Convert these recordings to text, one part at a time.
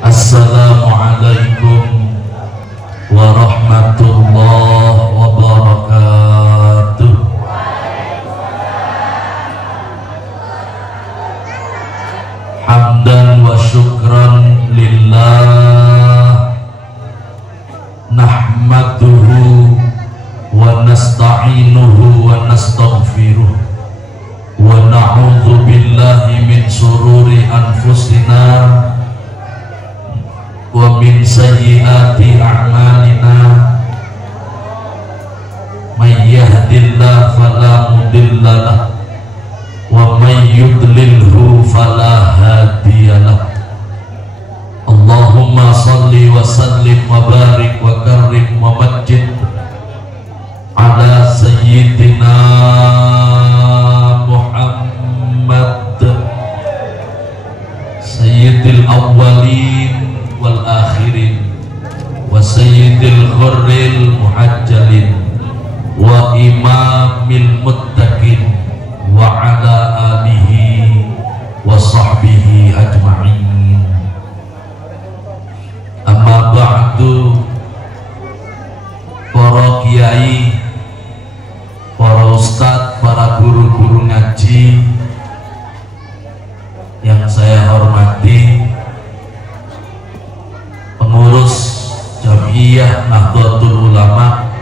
Assalamualaikum warahmatullahi wabarakatuh. Hamdan wa syukran lillah, nahmaduhu wa nasta'inuhu wa nastaghfiruh, wa na'udzu billahi min sururi anfusina wa min sayyiati a'malina. May yahdihillahu fala mudhillalah wa may yudlilhu fala hadiyalah. Allahumma salli wa sallim wa barik wa karim wa majid ala sayyidina Muhammad sayyidil awwalin wal akhirin wa sayyidil ghurril muhajjalin wa imamil muttaqin wa ala alihi wa sahbihi ajma'in. Amma ba'du, para kiai, para ustadz, para guru-guru ngaji yang saya hormati, pengurus Jam'iyah Nahdlatul Ulama,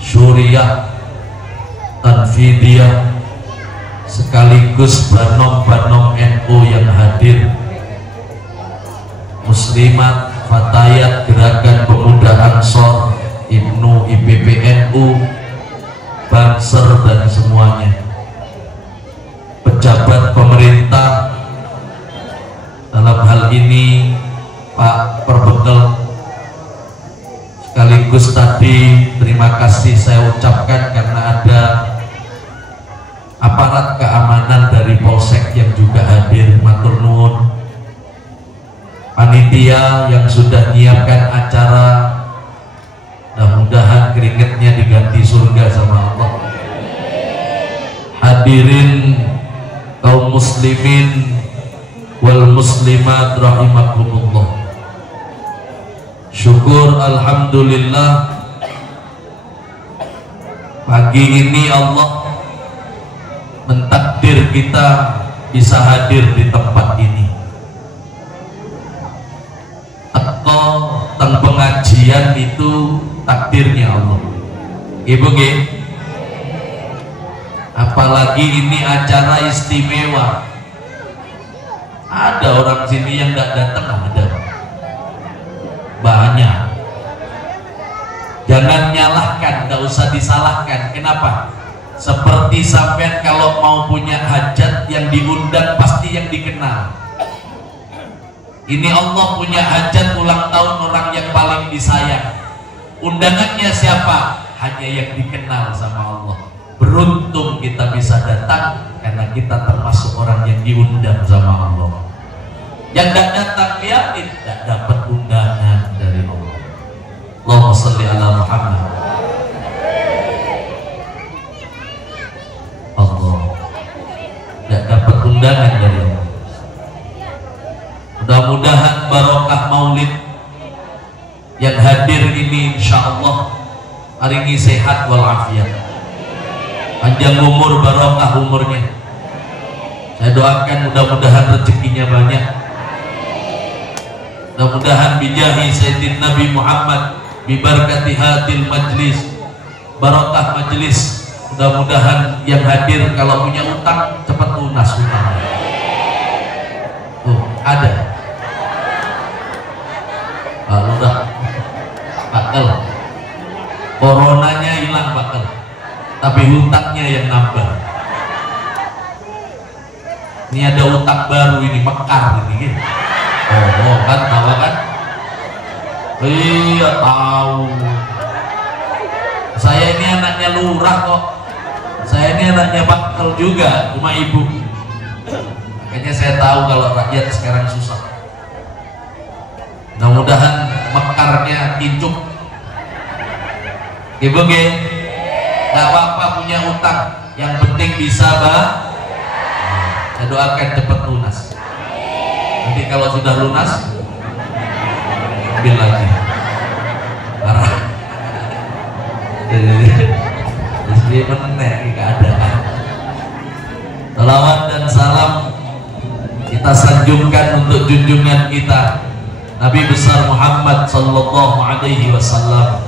Syuriah, Tanfidiyah, sekaligus banom-banom NU yang hadir, muslimat, fatayat, gerakan pemuda Ansor, Ibnu, IPPNU, Banser dan semuanya, pejabat pemerintah, dalam hal ini Pak Perbekel, sekaligus tadi terima kasih saya ucapkan karena ada aparat keamanan dari Polsek yang juga hadir, matur nuwun. Panitia yang sudah menyiapkan acara, mudah-mudahan keringetnya diganti surga sama Allah. Hadirin kaum muslimin wal muslimat rahimakumullah. Syukur alhamdulillah, pagi ini Allah mentakdir kita bisa hadir di tempat ini. Atau tentang pengajian itu takdirnya Allah. Ibu G, apalagi ini acara istimewa. Ada orang sini yang nggak datang, ada banyak. Jangan nyalahkan, nggak usah disalahkan. Kenapa? Seperti sampean kalau mau punya hajat, yang diundang pasti yang dikenal. Ini Allah punya hajat ulang tahun orang yang paling disayang. Undangannya siapa? Hanya yang dikenal sama Allah. Beruntung kita bisa datang karena kita termasuk orang yang diundang sama Allah. Yang tidak datang dia tidak dapat undangan dari Allah. Allahumma sholli ala Muhammad. Allah tidak dapat undangan dari Allah. Mudah-mudahan barokah maulid yang hadir ini insya Allah hari ini sehat walafiat, panjang umur, barokah umurnya. Saya doakan mudah-mudahan rezekinya banyak, mudah-mudahan bijahi Sayyidin Nabi Muhammad, bibarakati hadil majlis, barokah majlis. Mudah-mudahan yang hadir kalau punya utang cepat lunas utangnya. Ada udah Bakel, coronanya hilang Bakel, tapi hutangnya yang nambah. Ini ada utang baru ini, mekar ini. Oh kan, tahu kan? Iya tahu. Saya ini anaknya lurah kok. Saya ini anaknya Bakel juga, rumah ibu. Makanya saya tahu kalau rakyat sekarang susah. Mudah-mudahan mekarnya kincuk. Ibu G, gak apa-apa punya utang, yang penting bisa saya doakan cepat lunas. kalau sudah lunas ambil lagi. Parah. Jadi menenek nggak ada. Salawat dan salam kita sanjungkan untuk junjungan kita Nabi besar Muhammad sallallahu alaihi wasallam.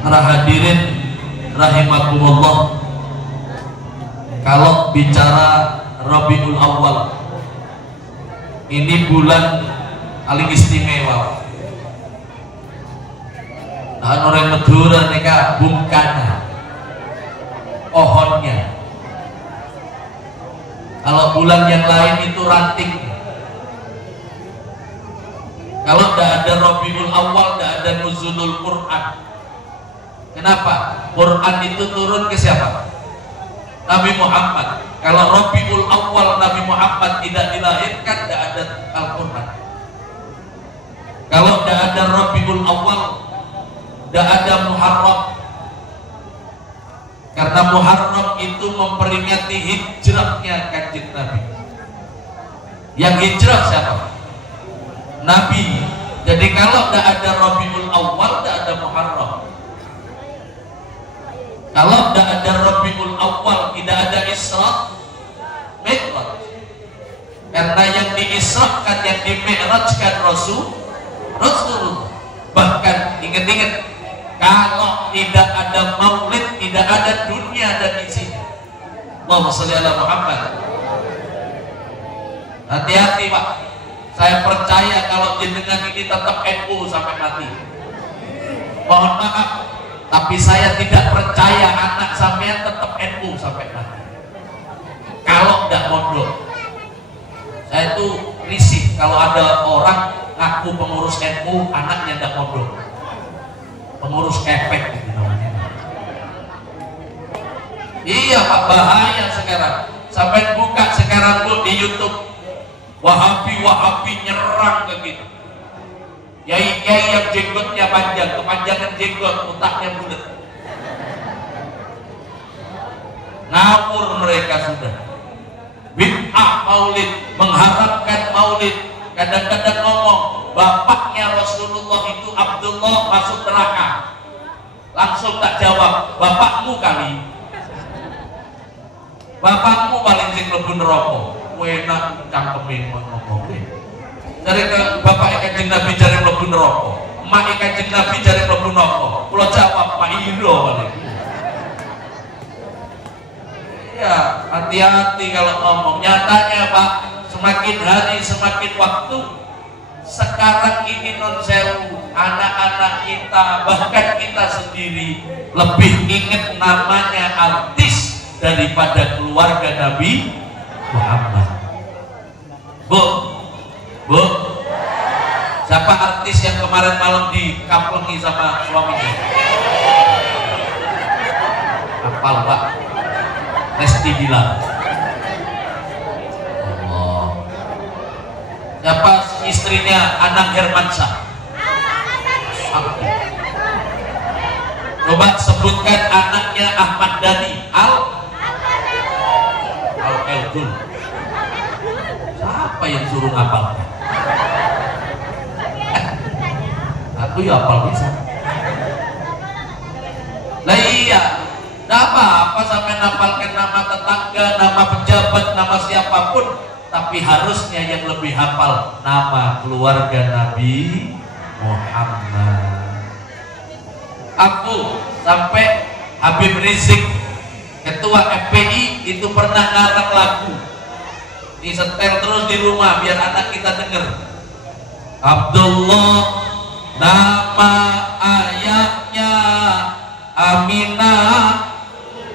Para hadirin rahimakumullah, kalau bicara Rabiul Awal, ini bulan paling istimewa. Nah, orang Madura mereka bungkana pohonnya. Kalau bulan yang lain itu ranting. Kalau tidak ada Rabiul Awal, tidak ada nuzulul Quran. Kenapa? Quran itu turun ke siapa? Nabi Muhammad. Kalau Rabiul Awal Nabi Muhammad tidak dilahirkan, tidak ada Al-Quran. Kalau tidak ada Rabiul Awal, tidak ada Muharram. Karena Muharram itu memperingati hijrahnya Kanjeng Nabi. Yang hijrah siapa? Nabi. Jadi kalau tidak ada Rabiul Awal, tidak ada Muharram. Kalau tidak ada Rabiul Awal, tidak ada Isra Mi'raj. Karena yang diisrakan, yang dimi'rajkan Rasulullah. Bahkan ingat-ingat, kalau tidak ada maulid, tidak ada dunia dan isinya. Allahumma sholli ala Muhammad. Hati-hati Pak. Saya percaya kalau jenengan ini tetap NU sampai mati. Mohon maaf, tapi saya tidak percaya anak sampean tetap NU sampai mati. Kalau tidak mondok, saya tuh risih kalau ada orang ngaku pengurus NU, anaknya tidak mondok. Pengurus efek gitu namanya. Iya Pak, bahaya sekarang. Sampai buka sekarang Bu di YouTube, Wahabi nyerang ke kita. Yai yang jenggotnya panjang, kepanjangan jenggot, otaknya bulat. Ngawur mereka sudah. Bid'ah maulid, mengharapkan maulid. Kadang-kadang ngomong bapaknya Rasulullah itu Abdullah masuk neraka. Langsung tak jawab, bapakmu kali. Bapakmu paling sing mlebu neraka. Enak cangkemin ngomong. Dari bapak Kanjeng Nabi jare mlebu neraka. Emak Kanjeng Nabi jare mlebu neraka. Kula jawab Pak Iro paling. Ya, hati-hati kalau ngomong. Nyatanya Pak, semakin hari semakin waktu, sekarang ini non sewu, anak-anak kita bahkan kita sendiri lebih ingat namanya artis daripada keluarga Nabi Muhammad. Bu, siapa artis yang kemarin malam dikaplengi sama suaminya? Apal Pak? Lesti Bilar. Siapa istrinya Anang Hermansyah? Coba sebutkan anaknya Ahmad Dhani. Al-Eldul. Siapa yang suruh ngapal? Aku ya hafal bisa. Lah iya, tidak apa-apa sampai nafalkan nama tetangga, nama pejabat, nama siapapun. Tapi harusnya yang lebih hafal nama keluarga Nabi Muhammad. Aku sampai Habib Rizik, ketua FPI, itu pernah ngarang lagu, disetel terus di rumah biar anak kita denger. Abdullah nama ayahnya, Aminah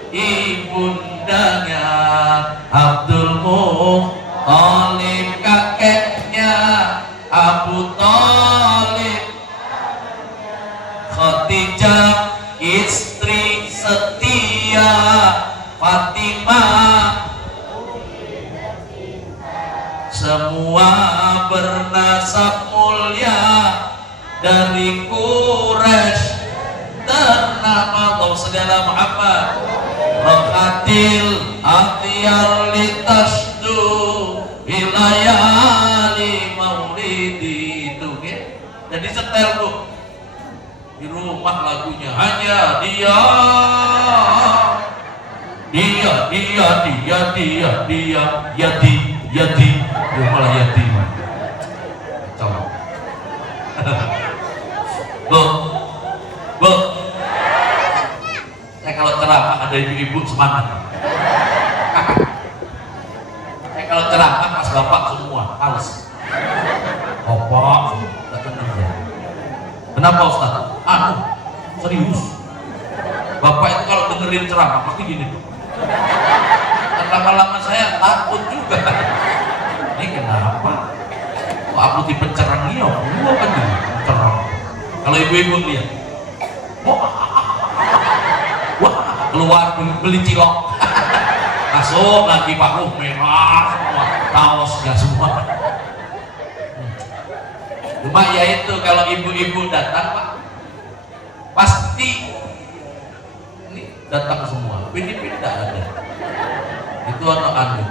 ibundanya, Abdul Muthalib kakeknya, Abu Thalib, Khadijah istri setia, Fatimah, semua bernasab mulia dari Quraisy, ternama Allah segala Muhammad. Rohatil atiyal litasdu Ilayali maulidi itu ya. Jadi setel tuh di rumah lagunya hanya dia malah Yadi coba bu saya kalau ceramah ada ibu-ibu semangat. Saya kalau ceramah pas bapak semua males. Bapak kenapa Ustaz? Serius bapak itu kalau dengerin ceramah pasti gini tuh. Lama-lama saya takut juga. Ini kenapa? Kok aku dipencerangi ya? Gua kan dipencerang. Kalau ibu-ibu lihat, wah keluar beli cilok, masuk lagi paku merah semua, kaosnya semua. Cuma ya itu kalau ibu-ibu datang Pak, pasti ini datang semua. Ini tidak ada. Itu anak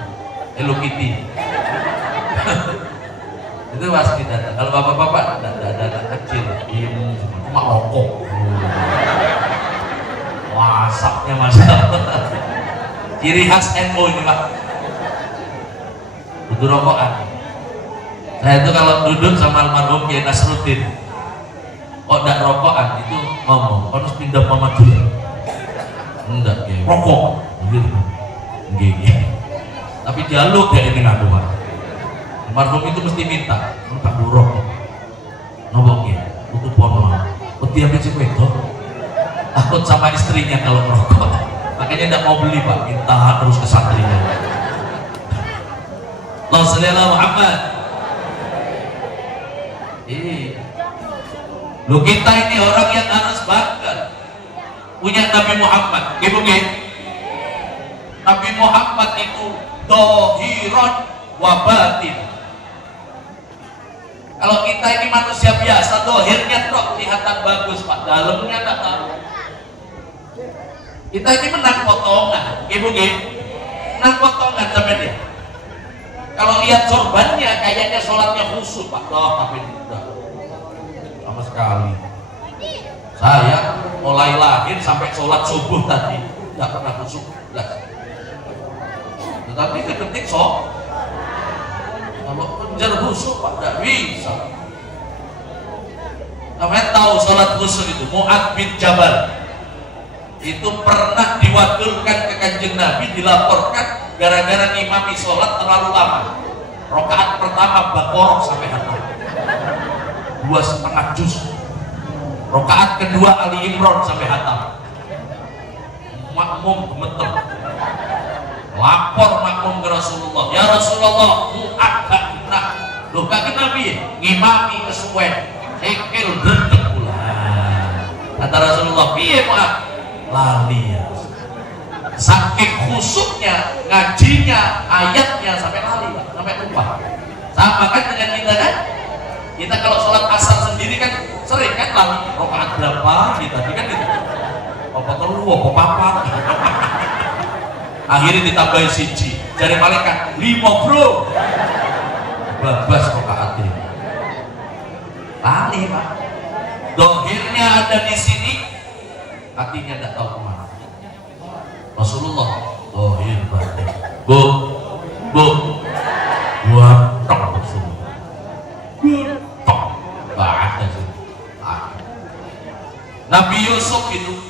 Hello Kitty. Itu pasti datang. Kalau bapak-bapak tidak ada anak kecil, diem cuma rokok. Wasapnya masalah. Ciri khas NU ini Pak. Butuh rokokan. Saya itu kalau duduk sama almarhum Kiai Nasruddin, kok tidak rokokan itu ngomong, harus pindah Muhammadiyah. Enggak, Kiai. Rokok. Gitu. Gigi. Tapi jaluk ya ini nggak Pak. Almarhum itu mesti minta buruk. Ngomong ya, butuh pono. Peti apa sih itu? Takut sama istrinya kalau merokok. Makanya tidak mau beli Pak, minta terus ke santrinya. Allahumma shalli ala Muhammad. Lu kita ini orang yang harus bangga punya Nabi Muhammad. Gimana? Nabi Muhammad itu dohiron wa batin. Kalau kita ini manusia biasa, dohirnya tuh kelihatan bagus Pak, dalamnya tak tahu. Kita ini menang potongan, ibu menang potongan sampai dia. Kalau lihat sorbannya, kayaknya sholatnya khusyuk Pak, tapi tidak sama sekali. Saya mulai lahir sampai sholat subuh tadi tidak pernah khusyuk. Tetapi ketik sok kalau kejar khusyuk Pak tidak bisa. Namanya tahu sholat khusyuk itu Mu'ad bin Jabal itu pernah diwakilkan ke Kanjeng Nabi, dilaporkan gara-gara ngimami sholat terlalu lama. Rakaat pertama Baqarah sampai hatam 2,5 juz. Rakaat kedua Ali Imran sampai hatam. Makmum gemeter, lapor makmum ke Rasulullah, ya Rasulullah Mu'ad gak kena. Loh gak kena Nabi ngimami kesuwen sikil dredeg pula. Kata Rasulullah, piye Mu'ad? Lali ya. Saking khusyuknya ngajinya, ayatnya sampai lali, sampai lupa. Sama kan dengan kita kan? Kita kalau sholat asar sendiri kan sering kan lali rakaat berapa kita kan gitu. Apa telu apa papat. Akhirnya ditambahin siji. Dari malaikat 5 bro. Babas rakaatnya. Lali Pak. Dohirnya ada di sini, hatinya tidak tahu kemana. Rasulullah dohir batin. Bu tok Rasulullah. Tok banget sih. Nabi Yusuf itu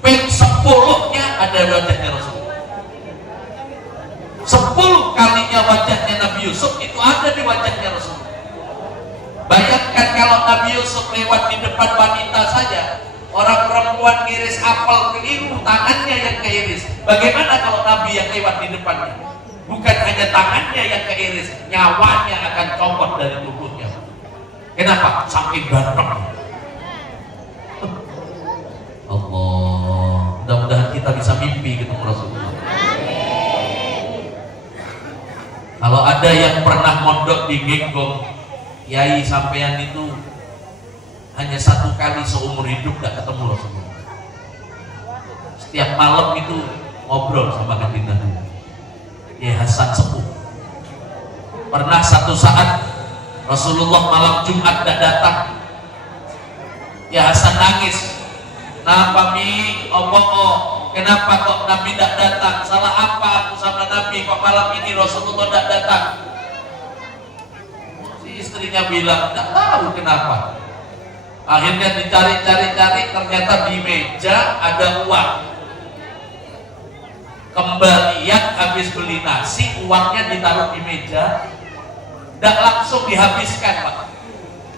ping 10-nya ada wajahnya Rasulullah. 10 kalinya wajahnya Nabi Yusuf itu ada di wajahnya Rasulullah. Bayangkan kalau Nabi Yusuf lewat di depan wanita saja, orang perempuan ngiris apel keliru, tangannya yang keiris. Bagaimana kalau Nabi yang lewat di depannya? Bukan hanya tangannya yang keiris, nyawanya akan copot dari tubuhnya. Kenapa? Saking ganteng. Allah, mudah-mudahan kita bisa mimpi ketemu Rasulullah. Kalau ada yang pernah mondok di Genggong, kiai sampean itu hanya 1 kali seumur hidup gak ketemu Rasulullah. Setiap malam itu ngobrol sama kanjeng Nabi. Ya Hasan Sepuh. Pernah satu saat Rasulullah malam Jumat tidak datang. Ya Hasan nangis. Kenapa Mi? Kenapa kok Nabi tidak datang? Salah apa aku sama Nabi kok malam ini Rasulullah tidak datang? Si istrinya bilang, tidak tahu kenapa. Akhirnya dicari-cari, ternyata di meja ada uang. Kembalian habis beli nasi, uangnya ditaruh di meja, tidak langsung dihabiskan, Pak.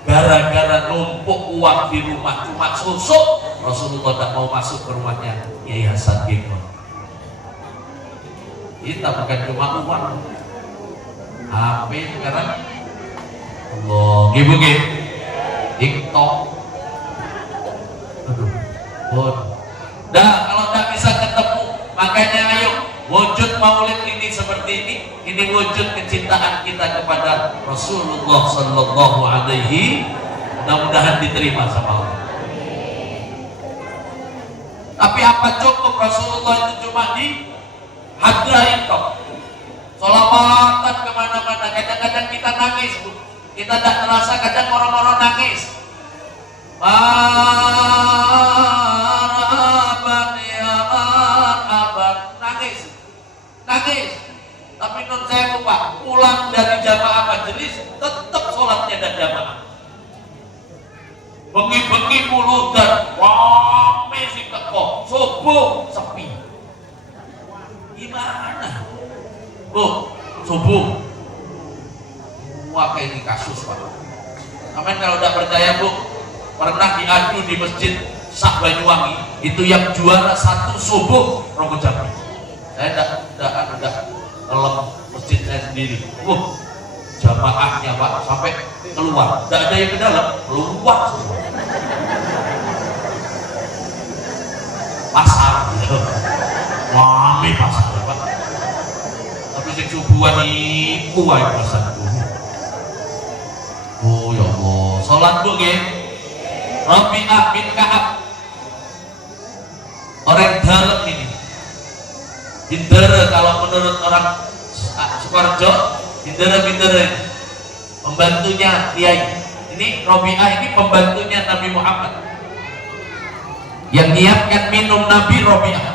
Gara-gara numpuk uang di rumah cuma susuk, Rasulullah tidak mau masuk ke rumahnya Kiai Hasan Genggon. Kita bukan cuma uang, HP sekarang, Allah, gitu. TikTok. Aduh, dah kalau tidak bisa ketemu, makanya ayo wujud maulid ini seperti ini wujud kecintaan kita kepada Rasulullah Sallallahu Alaihi. Mudah-mudahan diterima sama Allah. Tapi apa cukup Rasulullah itu cuma di hadrain kok, sholawatan kemana-mana. Kadang-kadang kita nangis, Bu. Kita tidak terasa, kadang orang-orang nangis. Marhaban ya marhaban, nangis. Tapi non saya lupa, pulang dari jamaah majelis tetap sholatnya dan jamaah. Bengi-bengi muludan, rame sih kok, subuh sepi. Gimana? Bu, subuh. Wah, kayak ini kasus, Pak. Amin. Kalau tidak percaya, Bu, pernah diadu di masjid Sak Banyuwangi, itu yang juara satu subuh Rogo Jambi. Saya tidak dalam masjid saya sendiri. Jamaahnya, Pak, sampai keluar, tidak ada yang ke dalam, keluar semua. Pasar, rame pasar, Pak. Tapi sing subuhan iku wae pasar. Oh ya Allah, sholat Bu nggih. Rabi'ah bin Ka'ab, orang dalam ini. Bindere kalau menurut orang Sukoharjo, bindere pembantunya Kiai. Ini Rabi'ah ini pembantunya Nabi Muhammad. Yang nyiapkan minum Nabi Rabi'ah,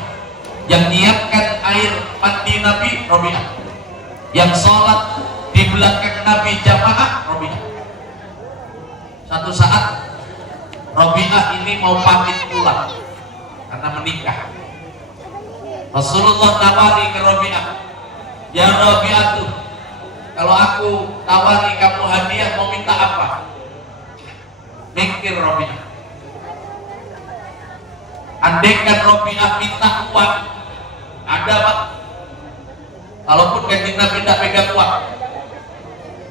yang nyiapkan air mandi Nabi Rabi'ah, yang sholat di belakang Nabi jamaah Rabi'ah. Satu saat Rabi'ah ini mau pamit pulang karena menikah. Rasulullah nawari ke Rabi'ah, ya Rabi'ah tuh, kalau aku tawari kamu hadiah mau minta apa? Mikir Rabi'ah. Andaikan Rabi'ah minta uang, ada Pak. Kalaupun kanjeng Nabi tidak pegang uang,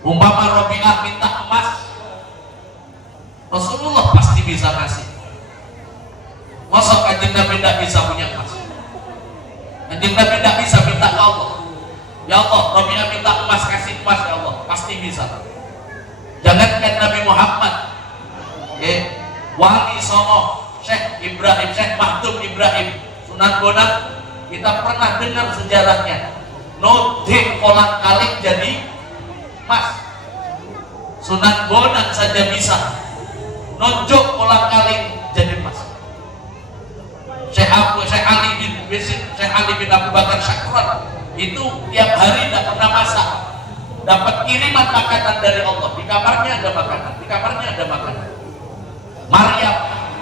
umpama Rabi'ah minta emas, Rasulullah pasti bisa kasih. Masa kanjeng Nabi tidak bisa punya emas? Kanjeng Nabi tidak bisa minta ke Allah, ya Allah, Rabi'ah minta emas, kasih emas ya Allah, pasti bisa. Jangankan Nabi Muhammad, Wali Songo Syekh Ibrahim, Syekh Mahdum Ibrahim Sunan Bonang, kita pernah dengar sejarahnya. Nodeng kolang kalik jadi emas. Sunan Bonang saja bisa nonjok kolang kalik jadi emas. Syekh Ali bin Abu Bakar Syakran itu tiap hari tidak pernah masak, dapat kiriman makanan dari Allah. Di kamarnya ada makanan, di kamarnya ada makanan. Maryam,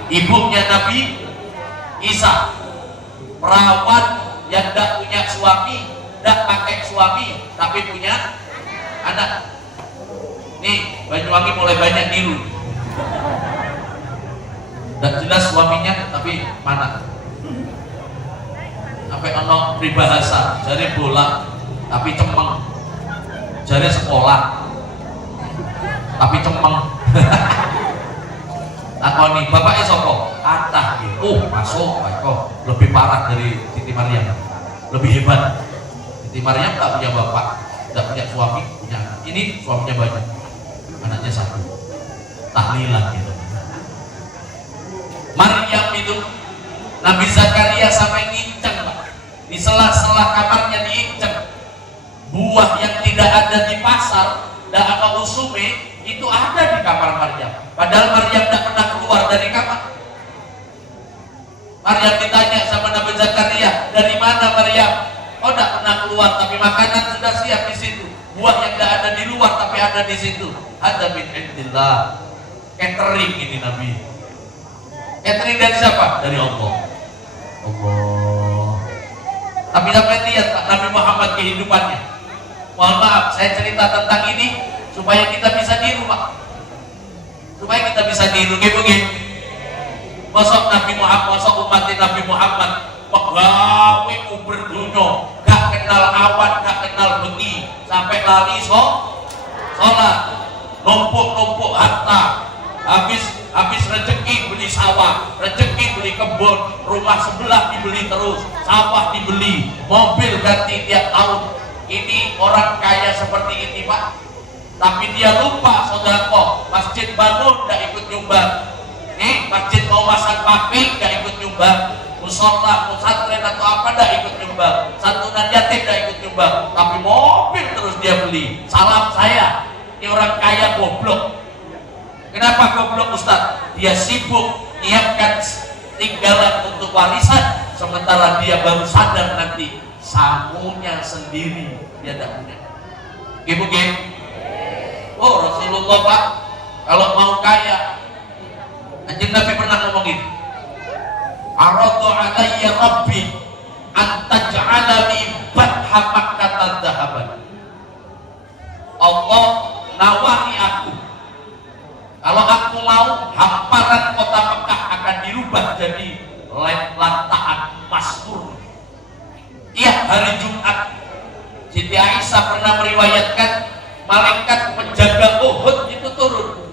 ibunya Nabi Isa, perawat yang tidak punya suami, tidak pakai suami, tapi punya anak. Nih, Banyuwangi mulai banyak niru. Dan jelas suaminya, tapi mana? Sampai ono pribahasa, jari bola, tapi cemeng. Jari sekolah, tapi cemeng. Takoni, bapaknya sopo? Atah gitu. Masuk, kok lebih parah dari Siti Maryam, lebih hebat. Siti Maryam tak punya bapak, tidak punya suami, punya anak. Ini suaminya banyak, anaknya satu. Tahlilan gitu. Maryam itu Nabi Zakaria sampai nginceng, Pak. Di sela-sela kamarnya diinceng. Buah yang tidak ada di pasar kasar, tidak ada usume, itu ada di kamar Maryam. Padahal Maryam tidak pernah keluar dari kamar. Maryam ditanya sama Nabi Zakaria, dari mana Maryam? Oh, tidak pernah keluar, tapi makanan sudah siap di situ. Buah yang tidak ada di luar, tapi ada di situ. Ada min indillah. Catering ini Nabi. Catering dari siapa? Dari Allah. Allah. Tapi sampai lihat Pak Nabi Muhammad kehidupannya. Mohon maaf, saya cerita tentang ini supaya kita bisa niru Pak. Supaya kita bisa niru, gini. Masuk Nabi Muhammad, masuk umat Nabi Muhammad, pegawai berdunia, gak kenal awan, gak kenal bengi, sampai lali sholat, numpuk harta, habis rezeki beli sawah, rezeki beli kebun, rumah sebelah dibeli terus, sawah dibeli, mobil ganti tiap tahun. Ini orang kaya seperti ini Pak, tapi dia lupa saudaraku, masjid bangun gak ikut nyumbang, masjid mau masang papi gak ikut nyumbang, musola, pesantren atau apa gak ikut nyumbang, santunan yatim gak ikut nyumbang, tapi mobil terus dia beli. Salam saya, ini orang kaya goblok. Kenapa goblok Ustaz? Dia sibuk nyiapkan tinggalan untuk warisan, sementara dia baru sadar nanti samunya sendiri dia tidak punya. Gimana? Oh Rasulullah Pak, kalau mau kaya, Anjing Nabi pernah ngomong gini, aradu alayya rabbi antaj'ala li batha Makkah dhahaban. Allah nawari aku, kalau aku mau hamparan kota Mekah akan dirubah jadi lantaan emas murni. Iya, hari Jumat Siti Aisyah pernah meriwayatkan malaikat penjaga Uhud itu turun.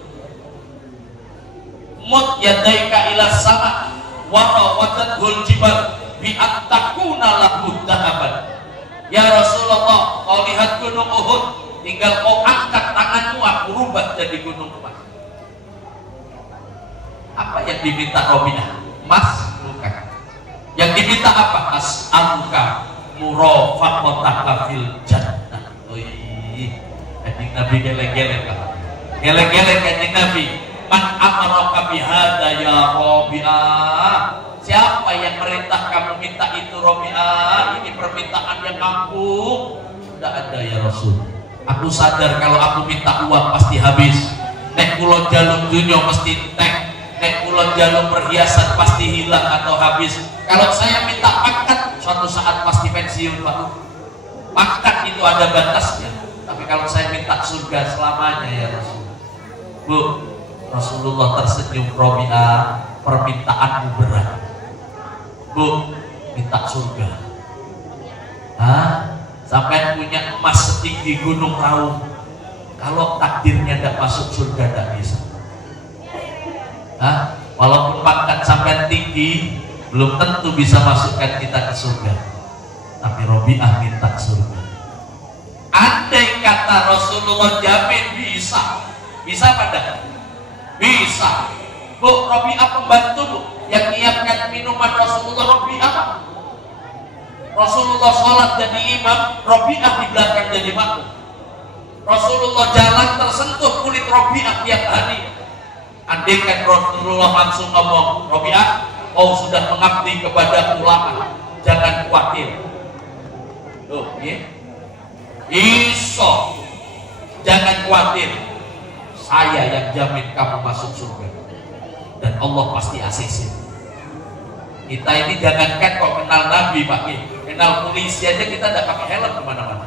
Mut yadaika ila sama wa rawatul jibal bi antakuna lahu dhahaban. Ya Rasulullah, kau lihat gunung Uhud, tinggal kau angkat tanganmu, aku rubah jadi gunung emas. Apa yang diminta Robiah? Emas, bukan. Yang diminta apa? As'aluka murafaqataka fil jannah. Kanjeng Nabi geleng-geleng kan? Geleng-geleng Kanjeng Nabi. Man amaraka bihada ya Robiah. Siapa yang merintah kamu minta itu Robiah? Ini permintaan yang mampu. Tidak ada ya Rasul. Aku sadar kalau aku minta uang pasti habis. Nek kulon jalur dunia mesti entek. Nek kulon jalur perhiasan pasti hilang atau habis. Kalau saya minta pangkat, suatu saat pasti pensiun Pak. Pangkat itu ada batasnya. Tapi kalau saya minta surga selamanya ya Rasul. Bu, Rasulullah tersenyum, Robiah, permintaanmu berat. Bu, minta surga. Sampai punya emas setinggi gunung Raung. Kalau takdirnya tidak masuk surga tidak bisa. Walaupun pangkat sampai tinggi, belum tentu bisa masukkan kita ke surga. Tapi Robiah minta surga. Andai kata Rasulullah jamin bisa. Bisa pada? Bisa. Bu, Robiah pembantu Bu, yang menyiapkan minuman Rasulullah Robiah. Rasulullah sholat jadi imam, Robiah di belakang jadi makmum. Rasulullah jalan tersentuh kulit Robiah tiap hari. Andaikan Rasulullah langsung ngomong, Robiah, kau sudah mengabdi kepada ulama, jangan khawatir. Tuh, ya. Iso, jangan khawatir. Saya yang jamin kamu masuk surga. Dan Allah pasti ACC. Kita ini jangankan kok kenal Nabi Pak, kenal polisi aja kita tidak pakai helm kemana-mana.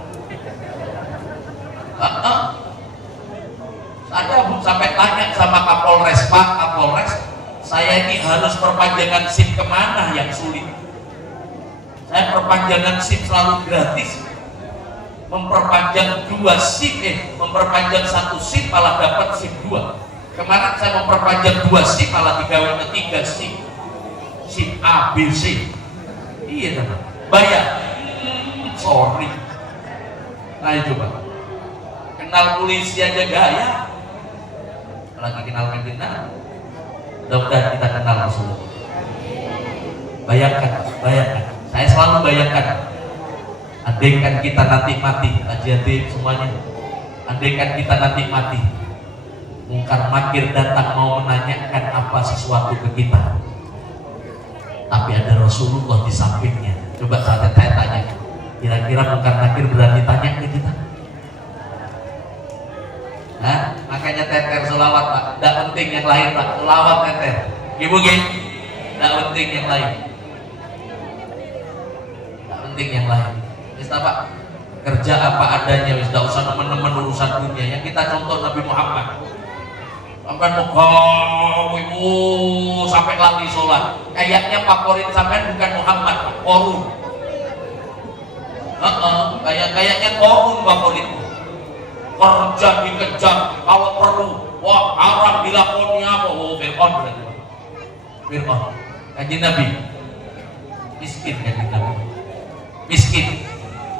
Saya sampai tanya sama Kapolres, Pak Kapolres, saya ini harus perpanjangan SIM kemana yang sulit? Saya perpanjangan SIM selalu gratis. Memperpanjang 2 SIM, memperpanjang 1 SIM malah dapat SIM 2. Kemarin saya memperpanjang 2 SIM malah digawe ke 3 SIM. SIM A, B, C. Iya teman, bayar. Sorry. Nah coba, kenal polisi aja gaya. Lagi kenal pimpinan, mudah-mudahan kita kenal Rasulullah. Bayangkan, bayangkan. Saya selalu bayangkan. Andaikan kita nanti mati, ajaib semuanya. andaikan kita nanti mati, mungkar nakir datang mau menanyakan apa sesuatu ke kita, tapi ada Rasulullah di sampingnya. Coba saya tanya, kira-kira mungkar nakir berani tanya ke kita? Nah, makanya teter selawat Pak, tidak penting yang lain Pak, selawat teter. Ibu gini, tidak penting yang lain, tidak penting yang lain. Wis Pak, kerja apa adanya, wis tidak usah nemen-nemen urusan dunia. Yang kita contoh Nabi Muhammad. Sampai mau ibu sampai lagi sholat, kayaknya favorit sampai bukan Muhammad, Pak, Korun. Kayaknya Korun favoritmu. Kerja dikejar, kalau perlu, wah haram dilakoni apa? Oh Fir'aun berarti. Fir'aun. Kanjeng Nabi miskin, kanjeng Nabi miskin.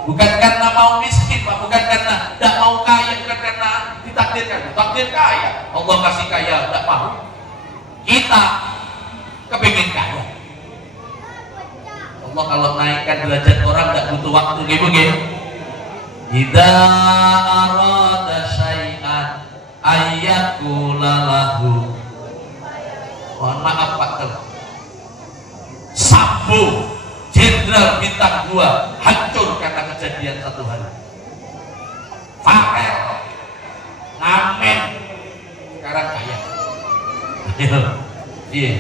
Bukan karena mau miskin Pak, bukan karena tidak mau kaya, bukan karena ditakdirkan. Takdir kaya, Allah kasih kaya, tidak mau. Kita kepingin kaya. Allah kalau naikkan derajat orang tidak butuh waktu, gitu. Idza arada syai'an ayyakula lahu. Mohon maaf Pak, Sambo Jenderal bintang 2 hancur karena kejadian satu hari. Farel ngamen sekarang kaya. Iya,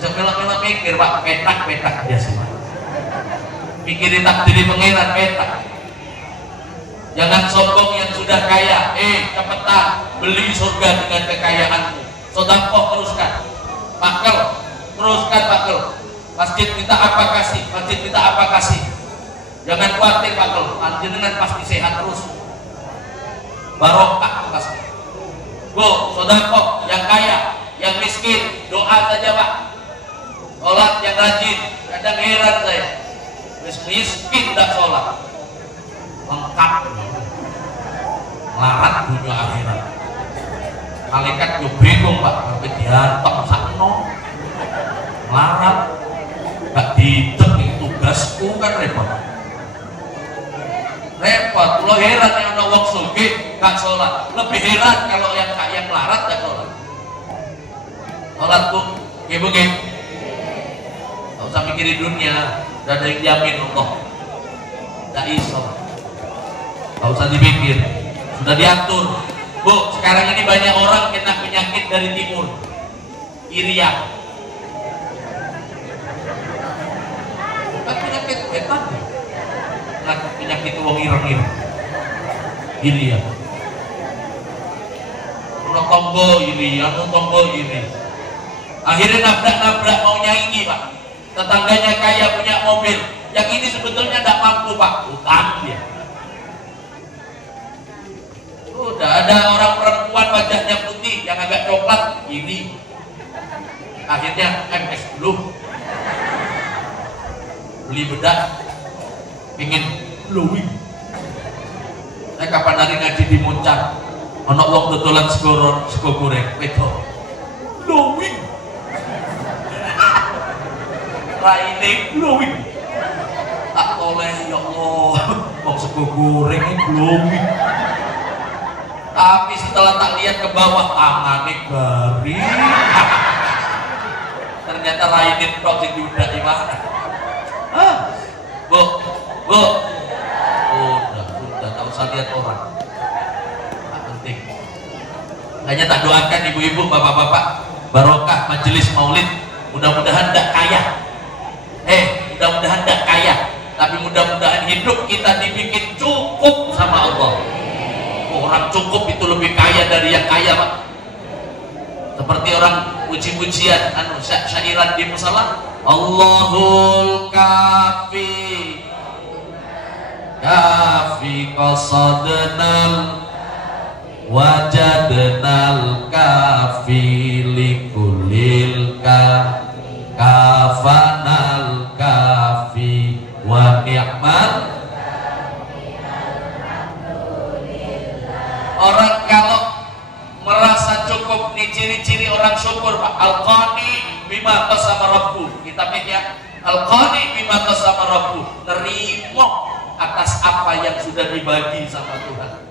coba mikir Pak, petak dia semua. Mikirin takdir pengiran petak. Jangan sombong yang sudah kaya. Cepetan beli surga dengan kekayaanmu. Sedekah teruskan. Pakel, teruskan pakel. Masjid kita apa kasih, masjid kita apa kasih. Jangan khawatir pakel, panjenengan pasti sehat terus. Barokah pasti. Bu, sedekah yang kaya, yang miskin, doa saja Pak. Sholat yang rajin. Kadang heran saya, miskin tidak sholat. Lengkap larat dunia akhirat. Malaikat yo bingung Pak, sampai dihantam sakno larat gak didek tugasku kan repot. Lo heran yang ada wong sugih gak sholat, lebih heran kalau yang larat gak sholat. Sholat Bu, ibu gak usah mikirin dunia, udah ada yang jamin Allah. Gak iso, gak usah dipikir, sudah diatur. Bu, sekarang ini banyak orang kena penyakit dari timur, iriak. Bukan penyakit etan, penyakit wong ireng-ireng, iriak. Udah tonggo iri. Akhirnya nabrak mau nyaingi Pak. Tetangganya kaya punya mobil, yang ini sebetulnya tidak mampu Pak, utang dia. Udah ada orang perempuan wajahnya putih yang agak coklat, ini akhirnya MS dulu, beli bedak, ingin glowing. Saya kapan hari ngaji di Muncak, ono wong dodolan sego goreng, wedok glowing, raine glowing. Tak oleh ya Allah, wong sego goreng glowing. Tapi setelah tak lihat ke bawah, tangannya garing. Ternyata rainin tok sing diudak di mana? Bu. Udah, tak usah lihat orang. Tak penting. Hanya tak doakan ibu-ibu, bapak-bapak, barokah majelis maulid. Mudah-mudahan tidak kaya. Mudah-mudahan tidak kaya. Tapi mudah-mudahan hidup kita dibikin cukup sama Allah. Orang cukup itu lebih kaya dari yang kaya Pak. Seperti orang puji-pujian syairan di musala, Allahul kafi qasadnal wajadnal kafi likulil kafanal kafi wa ni'mal. Orang kalau merasa cukup, nih ciri-ciri orang syukur Pak. Al-Qani bima qasama rabbu. Kitabnya Al-Qani bima qasama rabbu. Terima atas apa yang sudah dibagi sama Tuhan.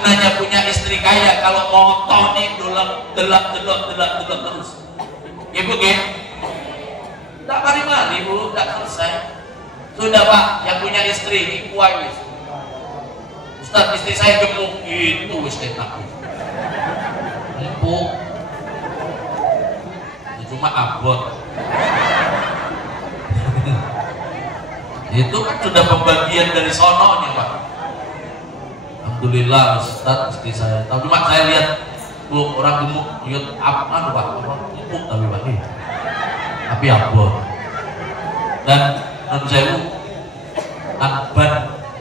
gunanya punya istri kaya kalau motor nih delak terus. Ibu nggih. Tak mari-mari Bu, tak selesai. Sudah Pak, yang punya istri kuai wis. Ustaz, istri saya gemuk itu wis enak. Empuk. Cuma abot. Itu kan sudah pembagian dari sononya Pak. Alhamdulillah Ustaz, istri saya. Tapi cuma saya lihat Bu, orang gemuk, lihat apa Pak? Empuk tapi Pak. Tapi abot. Dan saya ban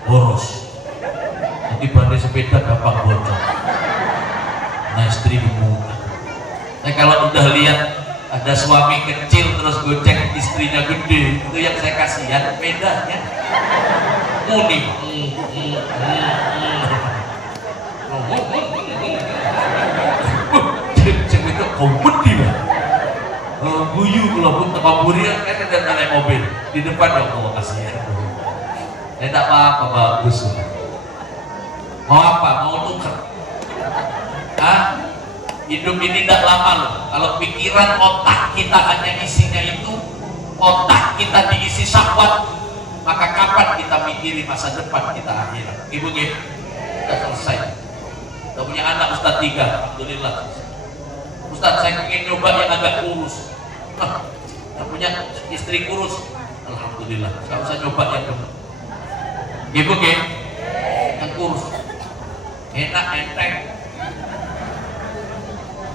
boros. Jadi ban sepeda gampang bocor. Nah istri gemuk. Nah kalau udah lihat ada suami kecil terus gocek istrinya gede, itu yang saya kasihan bedanya. Muni. Cek itu kompeti lah. Guyu kalau pun tepaburi kan ada naik mobil di depan ya Allah kasihan. Tidak apa-apa bagus. Mau apa? Mau tuker? Hidup ini tidak lama loh. Kalau pikiran otak kita hanya isinya itu, otak kita diisi syahwat, maka kapan kita mikirin masa depan kita akhirat? Ibu nggih, sudah selesai. Sudah punya anak Ustaz 3, alhamdulillah. Ustaz, saya ingin nyoba yang agak kurus. Saya punya istri kurus, alhamdulillah. Gak usah nyoba yang gemuk. Ibu nggih, yang kurus, enak enteng.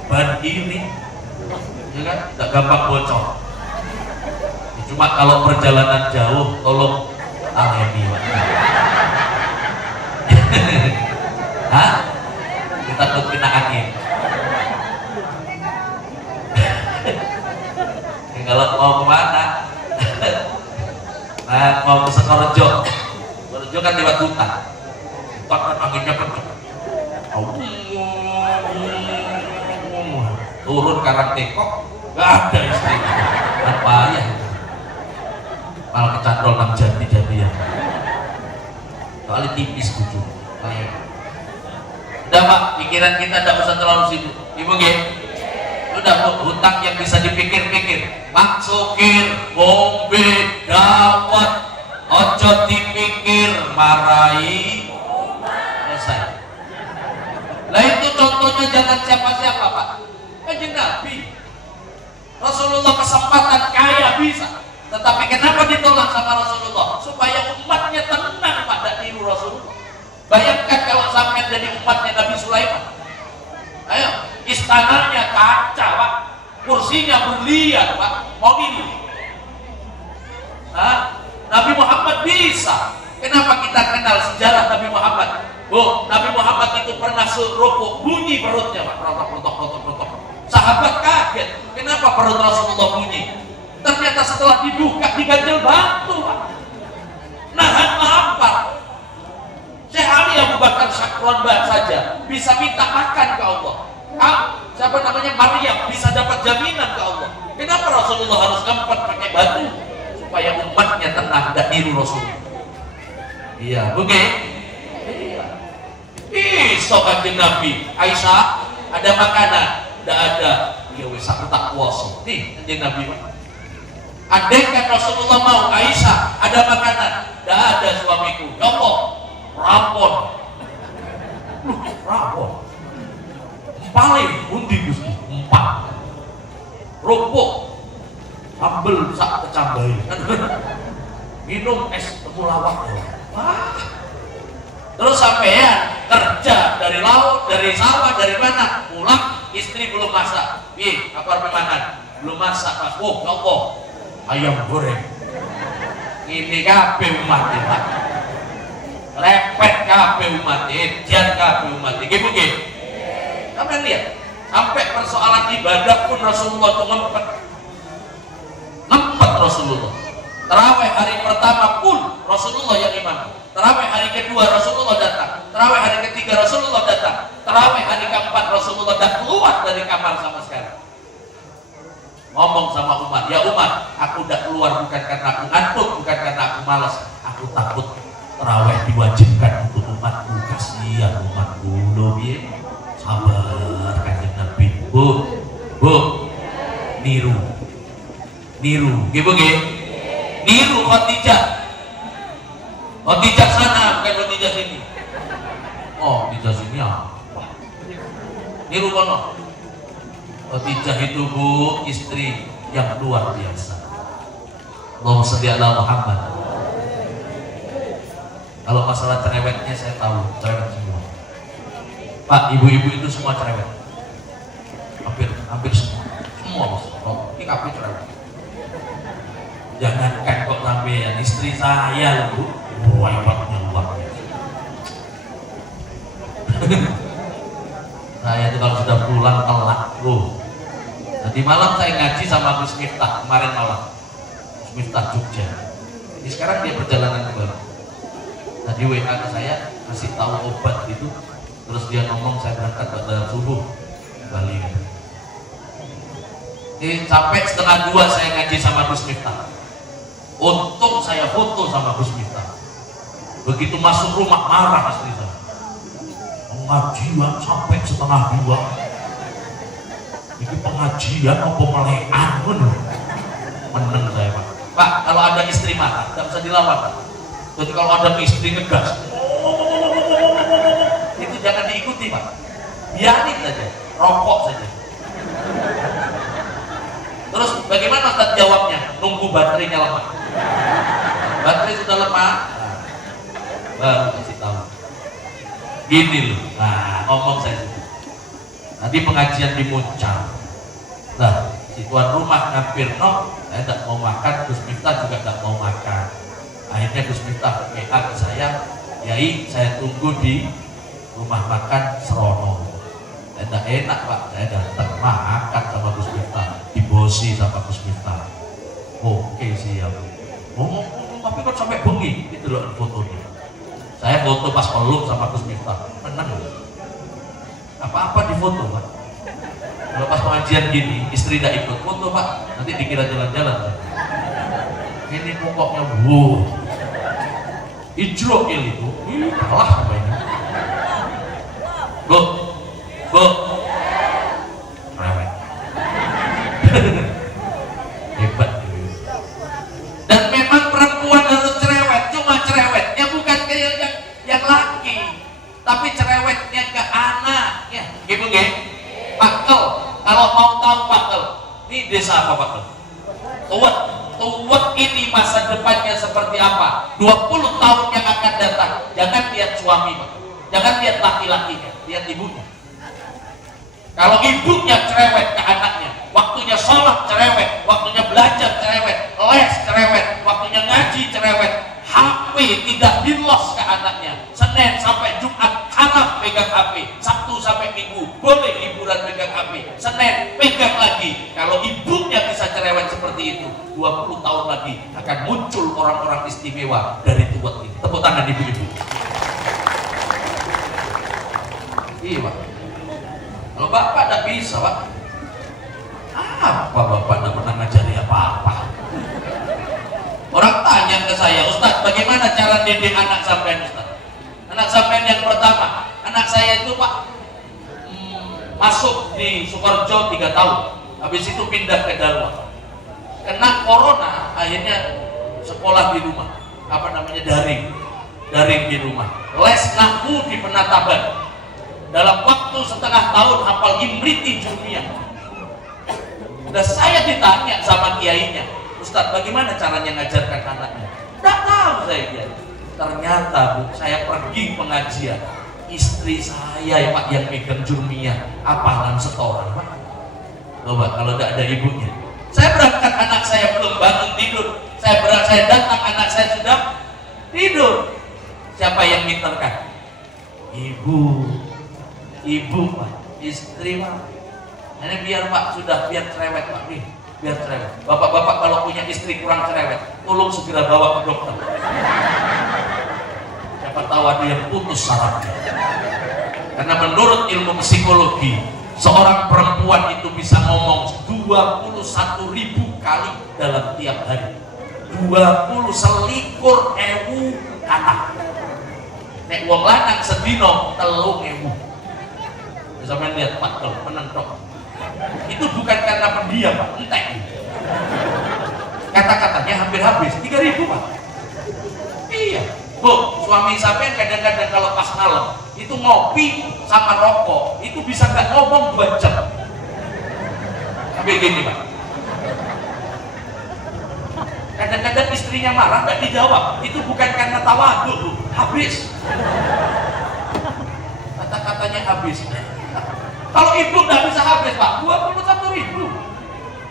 Ban ini, ya kan, tidak gampang bocor. Cuma kalau perjalanan jauh, tolong alami. Hah? Kita takut kena angin. Kalau mau kemana? Nah, mau ke Sekorejo. Sekorejo kan lewat hutan. Hutan kan anginnya kencang. Turun Karang Tekok, gak ada istri. Apa ya? Malah kecantol nang jati-jatian. Soalnya tipis buju. Udah Pak, pikiran kita tidak usah terlalu sibuk. Ibu nggih? Udah Bu, hutang yang bisa dipikir-pikir. Maksukir, ngombe, dawet, ojo dipikir, marahi, selesai. Lah itu contohnya jangan siapa-siapa Pak. Kanjeng Nabi, Rasulullah kesempatan kaya bisa, tetapi kenapa ditolak sama Rasulullah? Supaya umatnya tenang Pak, dan niru Rasulullah. Bayangkan kalau sampai jadi umatnya Nabi Sulaiman. Ayo, istananya kaca Pak, kursinya berlian Pak, mau niru? Nabi Muhammad bisa. Kenapa kita kenal sejarah Nabi Muhammad? Bu, Nabi Muhammad itu pernah rukuk, bunyi perutnya Pak, rotok. Sahabat kaget, kenapa perut Rasulullah bunyi? Ternyata setelah dibuka diganjel batu Pak. Nahan lapar. Syekh Ali Abu Bakar Syakron saja bisa minta makan ke Allah. Siapa namanya Maryam bisa dapat jaminan ke Allah. Kenapa Rasulullah harus ngempet pakai batu? Supaya umatnya tenang dan niru Rasulullah. Iya, oke. Iya. Iso kanjeng Nabi, Aisyah ada makanan. Tidak ada, ya wes aku tak kuasa. Nih, kanjeng Nabi. Andaikan Rasulullah mau, Aisyah ada makanan, tidak ada suamiku. Ya Allah, rapon. Rapon. Paling undi Gusti, 4. Rupuk, sambel sak kecambai. Minum es temulawak. Terus sampean kerja dari laut, dari sawah, dari mana? Pulang. Istri belum masak, apa pemanan? Belum masak Mas. Oh, ya Allah, ayam goreng. Ini kabeh umat Pak. Lepet kabeh umat, edan kabeh umat. Nggih nggih. Sampeyan lihat, sampai persoalan ibadah pun Rasulullah itu ngempet Rasulullah. Tarawih hari pertama pun Rasulullah yang imam. Tarawih hari kedua Rasulullah datang. Tarawih hari ketiga Rasulullah datang. Tarawih hari keempat Rasulullah tak keluar dari kamar sama sekali. Ngomong sama umat, ya umat, aku udah keluar bukan karena aku ngantuk, bukan karena aku malas. Aku takut tarawih diwajibkan untuk umatku. Kasihan umatku. niru, gitu nggih. Niru Khadijah. Khadijah sana, bukan Khadijah sini. Oh, Khadijah sini apa? Niru kono. Khadijah itu Bu, istri yang luar biasa. Allahumma sholli ala Muhammad. Kalau masalah cerewetnya saya tahu, cerewet semua. Pak, ibu-ibu itu semua cerewet. Hampir semua bos. Oh, ini kafe cerewet. Jangankan kok sampean, istri saya Bu, hebatnya luar biasa. Saya itu kalau sudah pulang telat loh. Tadi malam saya ngaji sama Gus Miftah, kemarin malam Gus Miftah Jogja. Jadi sekarang dia perjalanan kembali. Tadi WA ke saya, kasih tahu obat itu. Terus dia ngomong saya berangkat pada subuh kembali. Jadi sampai 1:30 saya ngaji sama Gus Miftah. Untung saya foto sama Gus Miftah. Begitu masuk rumah marah istri saya. Pengajian sampai 1:30. Ini pengajian apa melekan? Meneng saya Pak. Pak, kalau ada istri marah, tidak bisa dilawan Pak. Jadi kalau ada istri ngegas, itu jangan diikuti Pak. Biarin saja, rokok saja. Terus bagaimana Ustaz jawabnya? Nunggu baterainya lemah. Baterai sudah lemah, baru kasih tahu. Gini loh, nah ngomong saya itu. Tadi pengajian di Muncar. Nah, si tuan rumah ngampir, no, saya tidak mau makan, Gus Miftah juga tidak mau makan. Akhirnya Gus Miftah WA ke saya, Yai, saya tunggu di rumah makan Serono. Saya tidak enak Pak, saya datang makan sama Gus Miftah, dibosi sama Gus Miftah. Oke siap. Tapi kok sampai bengi, itu loh fotonya. Saya foto pas peluk sama Gus Miftah, menang. Apa-apa di foto Pak. Kalau pas pengajian gini, istri tidak ikut foto Pak, nanti dikira jalan-jalan. Ini pokoknya wow. Ijrokil itu, kalah apa ini? Bu, rewet. Hebat. Dan memang perempuan harus cerewet, cuma cerewetnya bukan kayak yang laki, tapi cerewetnya ke anak, ya, gitu nggih. Pakel, kalau mau tahu pakel, ini desa apa pakel? Tuwet ini masa depannya seperti apa? 20 tahun yang akan datang. Jangan lihat suami Pak, jangan lihat laki-lakinya, lihat ibunya. Kalau ibunya cerewet ke anaknya, waktunya sholat cerewet, waktunya belajar cerewet, les cerewet, waktunya ngaji cerewet, HP tidak di-loss ke anaknya. Senin sampai Jumat haram pegang HP, Sabtu sampai Minggu boleh hiburan pegang HP, Senin pegang lagi. Kalau ibunya bisa cerewet seperti itu, 20 tahun lagi akan muncul orang-orang istimewa dari tuwet ini. Tepuk tangan ibu-ibu. Iya Pak. Kalau Bapak tidak bisa Pak. Apa Bapak tidak pernah ngajari apa-apa? Orang tanya ke saya, Ustaz, bagaimana cara didik anak sampean Ustaz? Anak sampean yang pertama, anak saya itu Pak masuk di Sukoharjo 3 tahun, habis itu pindah ke Darwa. Kena corona, akhirnya sekolah di rumah, daring di rumah. Les nahwu di Penataban. Dalam waktu setengah tahun hafal Imriti Jumiyah. Dan saya ditanya sama kiainya, Ustaz, bagaimana caranya ngajarkan anaknya? Tidak tahu saya dia. Ternyata Bu, saya pergi pengajian, istri saya Pak yang megang Jumiyah, hafalan setoran Pak. Coba kalau tidak ada ibunya. Saya berangkat, anak saya belum bangun tidur. Saya datang, anak saya sudah tidur. Siapa yang minterkan? Ibu Pak, istri Pak. Ini biar Pak, biar cerewet Pak, nih, biar cerewet. Bapak-bapak kalau punya istri kurang cerewet, tolong segera bawa ke dokter. Siapa tahu ada yang putus sarafnya. Karena menurut ilmu psikologi, seorang perempuan itu bisa ngomong 21.000 kali dalam tiap hari. 21.000 kata. Nek wong lanang sedino 3.000. Sampai lihat Pak, menentok. Itu bukan karena pendiam Pak, entek. Kata-katanya hampir habis, 3.000 Pak. Iya Bu, suami sampean kadang-kadang kalau pas malam itu ngopi sama rokok itu bisa nggak ngomong 2 jam. Sampai gini Pak, kadang-kadang istrinya marah nggak dijawab, itu bukan karena tawadu Bu, habis kata-katanya habis. Kalau ibu nggak bisa habis Pak, 21.000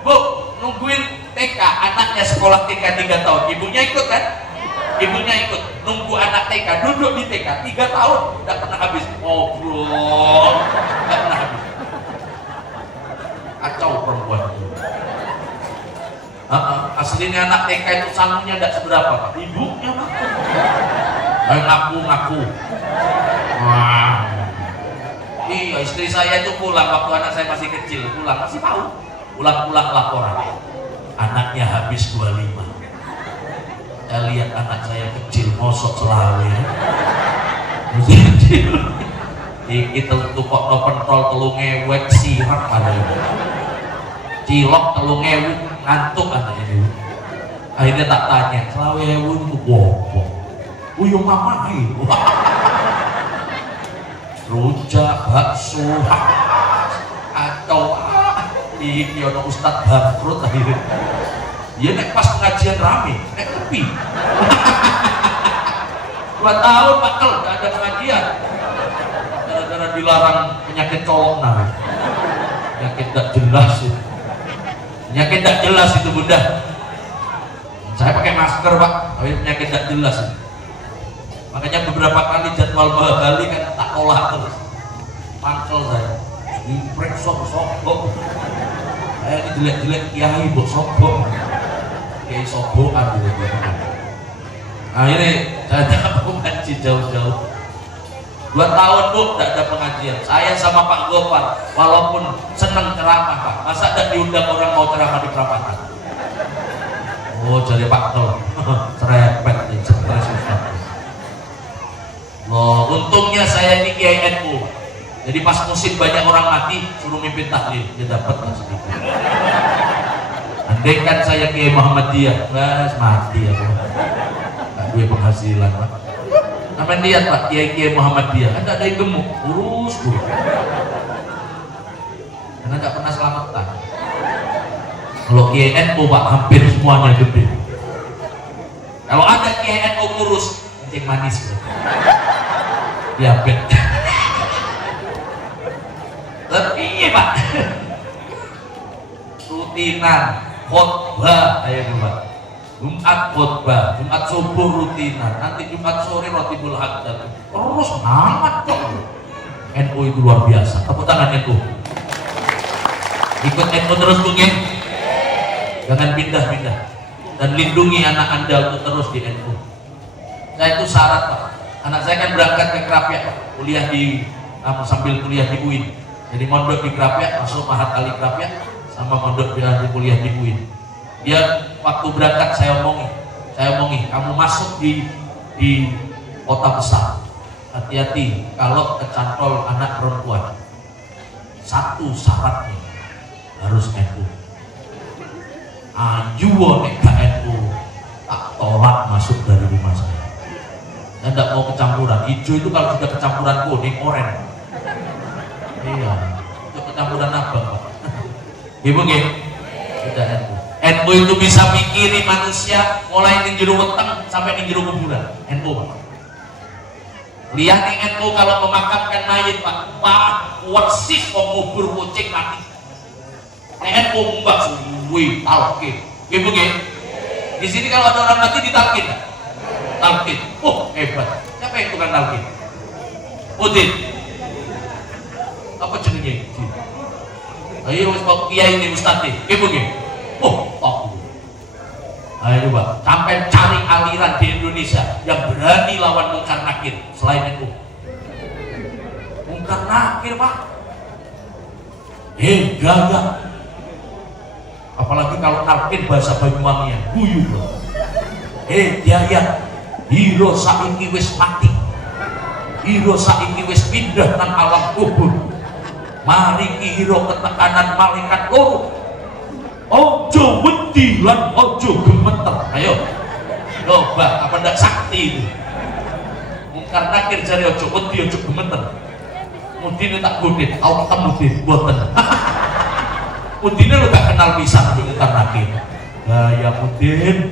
Bu, nungguin TK, anaknya sekolah TK 3 tahun, ibunya ikut kan? Ibunya ikut, nunggu anak TK, duduk di TK 3 tahun, nggak pernah habis ngobrol, nggak pernah habis. Kacau perempuan itu. Aslinya anak TK itu sangunya nggak seberapa Pak, ibunya Pak. Ngaku. Wah. Iya, istri saya itu pulang waktu anak saya masih kecil, masih tahu. Pulang laporan, anaknya habis 25. Saya lihat anak saya kecil, mosok selawe. Iki tuh kok no pentol telung ewek sirak ada itu. Cilok telung ewek ngantuk anaknya dulu. Akhirnya tak tanya, selawe ewek itu bobo. Uyung mama itu. Rujak, bakso, atau iki ono ustad bangkrut akhirnya. Ya nek pas pengajian rame, nek tepi. 2 tahun pakel gak ada pengajian. Gara-gara dilarang penyakit colok nah. Penyakit gak jelas itu. Penyakit gak jelas itu Bunda. Saya pakai masker Pak, tapi penyakit gak jelas itu. Makanya beberapa kali jadwal Bali kan tak olah terus. Mangkel saya. Diprek sok-sok. Saya ini jelek-jelek kiai buat sobok. Kiai sobokan gitu. Nah ini saya tidak mengaji jauh-jauh. 2 tahun Bu tidak ada pengajian. Saya sama Pak Gopar walaupun seneng ceramah Pak, masa tidak diundang orang mau ceramah di perapatan. Oh jadi Pak Tol cerepet nih, stres Ustaz. Loh untungnya saya ini Kiai NU. Jadi pas musim banyak orang mati suruh mimpin tahlil, dia dapat lah sedikit. Andai kan saya Kiai Muhammadiyah, mas mati aku. Gak duwe penghasilan Pak. Sampai lihat Pak, Kiai Muhammadiyah, kan ada yang gemuk, urus Bu. Karena gak pernah selamatan. Kalau Kiai NU Pak, hampir semuanya gede. Kalau ada Kiai NU kurus, kencing manis Bu. Diabetes. Tapi iya Pak, rutinan khotbah ayo Pak. Jumat khotbah, Jumat subuh rutinan, nanti Jumat sore rotibul hajat. Terus amat kok. NU itu luar biasa. Tepuk tangan NU. Ikut NU terus mungkin. Jangan pindah-pindah. Dan lindungi anak Anda untuk terus di NU. Saya itu syarat Pak. Anak saya kan berangkat ke Krapyak, kuliah di sambil kuliah di UIN. Jadi mondok di Krapyak, masuk Mahat Ali Krapyak, sama mondok di kuliah di UIN. Dia waktu berangkat saya omongi, kamu masuk di kota besar, hati-hati kalau kecantol anak perempuan. Satu syaratnya harus NU. Ajuwo nek gak NU, tak tolak masuk dari rumah saya. Saya tidak mau kecampuran. Hijau itu kalau sudah kecampuran kuning, oranye. Iya, itu kecampuran abang Pak. Ibu nggih? Sudah NU. NU itu bisa mikiri manusia mulai ning jero weteng sampai ning jero kuburan. NU Pak. Lihat ning NU kalau memakamkan mayit Pak, persis mau ngubur kucing mati. NU mbak suwi talqin. Ibu nggih? Di sini kalau ada orang mati ditalqin. Talqin. Oh, hebat. Siapa yang tukang talqin? Udin. Apa jenenge? Ayo wis kok kiai ini ustaz iki. Ibu nggih. Oh, tok. Ayo Pak, sampai cari aliran di Indonesia yang berani lawan mungkar nakir selain NU. Mungkar nakir Pak. Gagah. Apalagi kalau talqin bahasa Banyuwangian, guyu Bro. Jaya. Hiro saiki wis mati. Hiro saiki wis pindah nang alam kubur. Mari ki hiro ketekanan malaikat loro. ojo wedi lan ojo gemeter. Ayo coba, apa ndak sakti itu? Mungkar nakir jari ojo wedi ojo gemeter. Mudine tak godhet, aku ketemu deh boten. Mudine lu gak kenal pisan mungkar nakir. Ya Mudin.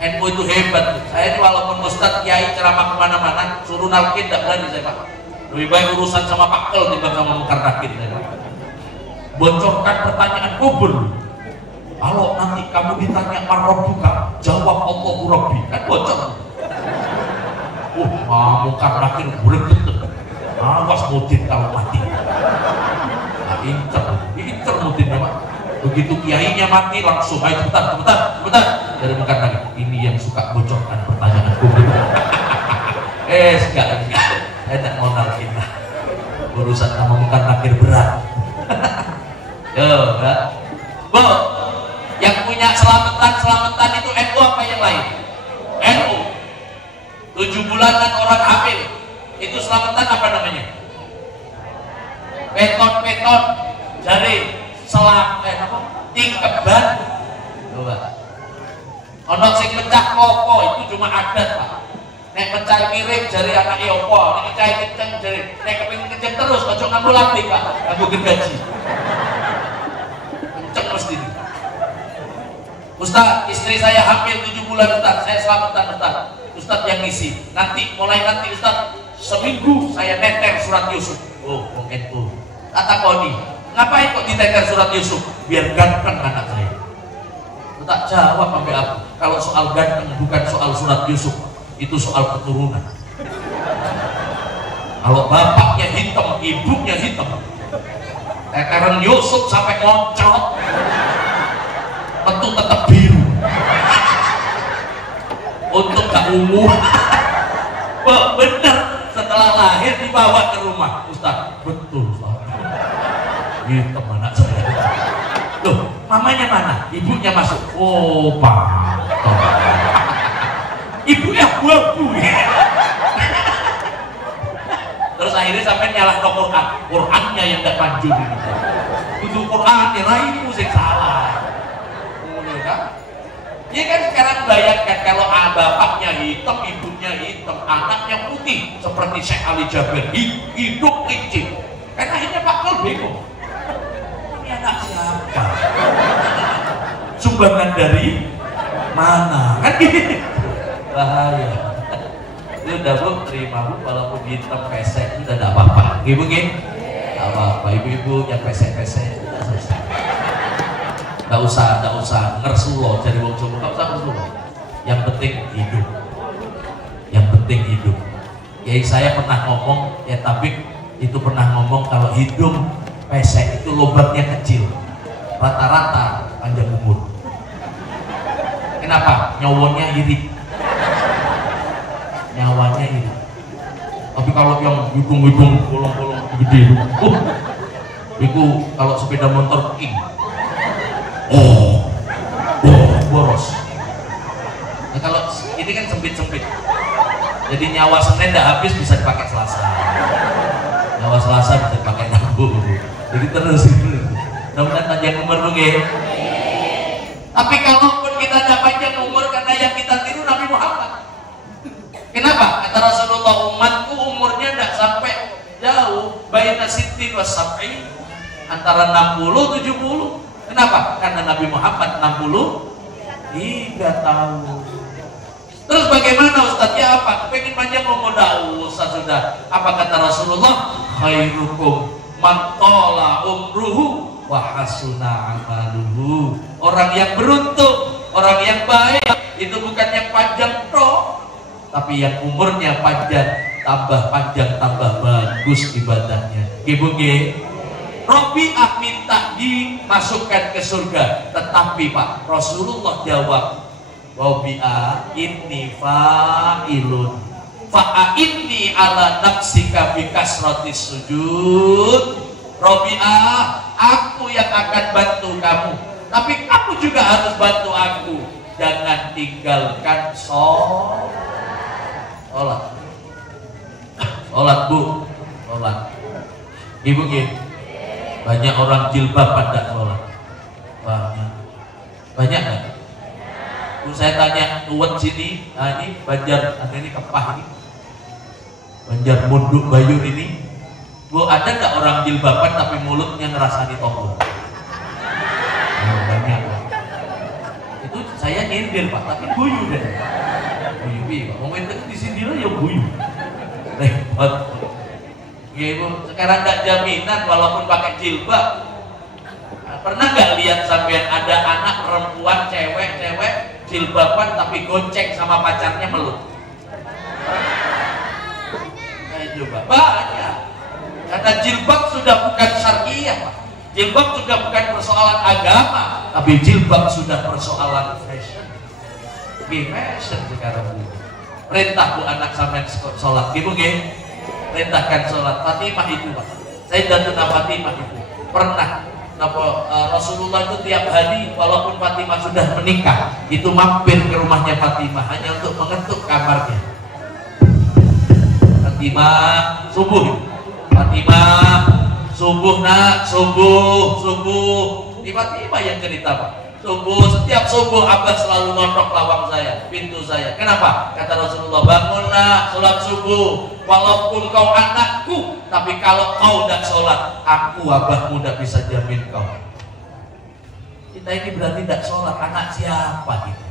NU itu hebat. Saya ini walaupun ustadz kiai ceramah kemana-mana suruh nalkin tidak berani saya Pak. Lebih baik urusan sama pakkel timbang sama mungkar nakir saya Pak. Bocorkan pertanyaan kubur. Kalau nanti kamu ditanya marrobuka, jawab Allahu Rabbi, kan bocor. Mungkar nakir greget. Awas Mudin kalau mati. Nah, incer Mudin ya Pak. Begitu kiainya mati langsung ayo cepetan dari mungkar nakir. Ini yang suka bocorkan pertanyaan kubur. Enggak, saya tidak mau nalkin lah. Urusan sama mungkar nakir berat. Yo, Bu, yang punya selamatan itu NU apa yang lain? NU. 7 bulanan orang hamil itu selamatan apa namanya? Peton jari selang tingkeban. Coba. Ono sing pecah koko itu cuma adat Pak. Nek pecah mirip jari anak opo, nek pecah kenceng jari, nek kepengin kenceng terus ojo nganggo lambe Pak, nganggo gergaji. Kenceng mesti. Ustaz, istri saya hamil 7 bulan Ustaz, saya selamatan Ustaz. Ustaz yang ngisi. Mulai nanti Ustaz, seminggu saya neter surat Yusuf. Oh, mungkin tuh. Kata Koni, ngapain kok diteter surat Yusuf? Biar ganteng anak saya. Tak jawab sampai aku. Kalau soal ganteng bukan soal surat Yusuf, itu soal keturunan. Kalau bapaknya hitam, ibunya hitam, teteran Yusuf sampai ngoncot, tentu tetap biru. Untuk gak ungu. Bener, setelah lahir dibawa ke rumah. Ustaz, betul Ustaz. Hitam anak saya. Loh, mamanya mana? Ibunya masuk. Oh, Pak. Ibunya abu-abu. Terus akhirnya sampai nyalah no Qurannya yang gak manjur. Itu Quran, raimu sing salah. Ya kan sekarang bayangkan kalau bapaknya hitam, ibunya hitam, anaknya putih seperti Syekh Ali Jabir, hidup licin. Kan akhirnya Pak Kol bingung. Ini anak siapa? Sumbangan dari mana? Kan gitu. Bahaya. Itu udah Bu, terima Bu, walaupun hitam pesek itu udah gak apa-apa. Ibu gini? Gak apa-apa, ibu-ibu yang pesek-pesek udah selesai. Gak usah ngersulo jadi wong Jawa, gak usah ngersulo. Yang penting hidup. Yang penting hidup. Kiai saya pernah ngomong, ya tapi itu pernah ngomong kalau hidung pesek itu lubangnya kecil, rata-rata panjang umur. Kenapa? Nyawanya iri. Nyawanya iri. Tapi kalau yang hidung-hidung bolong-bolong gede, itu kalau sepeda motor king. Boros. Nah, kalau ini kan sempit-sempit, jadi nyawa Senin tidak habis bisa dipakai Selasa, nyawa Selasa bisa dipakai Rabu, jadi terus itu. Mudah-mudahan panjang umur mungkin. Tapi kalaupun kita tidak panjang umur karena yang kita tiru Nabi Muhammad. Kenapa? Kata Rasulullah, umatku umurnya tidak sampai jauh, baina sittin wa sab'in, antara 60-70. Kenapa? Karena Nabi Muhammad 63 tahun. Terus bagaimana Ustaz? Ya apa? Pengen panjang umur Ustaz sudah. Apa kata Rasulullah? Khairukum man tala umruhu wa hasuna amaluhu. Orang yang beruntung, orang yang baik itu bukan yang panjang toh, tapi yang umurnya panjang, tambah panjang tambah bagus ibadahnya. Ibu nggih. Robi'ah minta dimasukkan ke surga, tetapi Pak Rasulullah jawab, Robi'ah inni fa'ilun fa'inni ala nafsika bi kasratis sujud. Robi'ah, aku yang akan bantu kamu, tapi kamu juga harus bantu aku. Jangan tinggalkan sholat. Sholat Bu, sholat. Ibu gitu. Banyak orang jilbab pada sholat. Banyak nggak? Terus saya tanya tuan sini, nah ini Banjar, ini Kepah ini, Banjar Munduk Bayur ini, Bu, ada nggak orang jilbaban tapi mulutnya ngerasani tombol? Oh, banyak. Itu saya nyindir Pak, tapi guyu deh. Guyu, Pak. Mau itu di sini lah ya guyu. Repot. Ibu, sekarang nggak jaminan walaupun pakai jilbab. Pernah nggak lihat sampean ada anak perempuan cewek jilbaban tapi gonceng sama pacarnya meluk? Coba banyak. Karena jilbab sudah bukan syariah, Pak. Jilbab sudah bukan persoalan agama, tapi jilbab sudah persoalan fashion. Fashion sekarang Bu. Perintah Bu anak sampean sholat, Ibu nggih. Perintahkan sholat. Fatimah itu, Pak. Saya Sayyidatuna Fatimah itu pernah Rasulullah itu tiap hari walaupun Fatimah sudah menikah itu mampir ke rumahnya Fatimah hanya untuk mengetuk kamarnya. Fatimah subuh, Fatimah subuh nak, subuh. Ini Fatimah yang cerita Pak. Subuh, setiap subuh Abah selalu notok lawang saya, pintu saya. Kenapa? Kata Rasulullah, bangunlah sholat subuh. Walaupun kau anakku, tapi kalau kau tidak sholat, aku Abahmu tidak bisa jamin kau. Kita ini berarti tidak sholat, anak siapa gitu?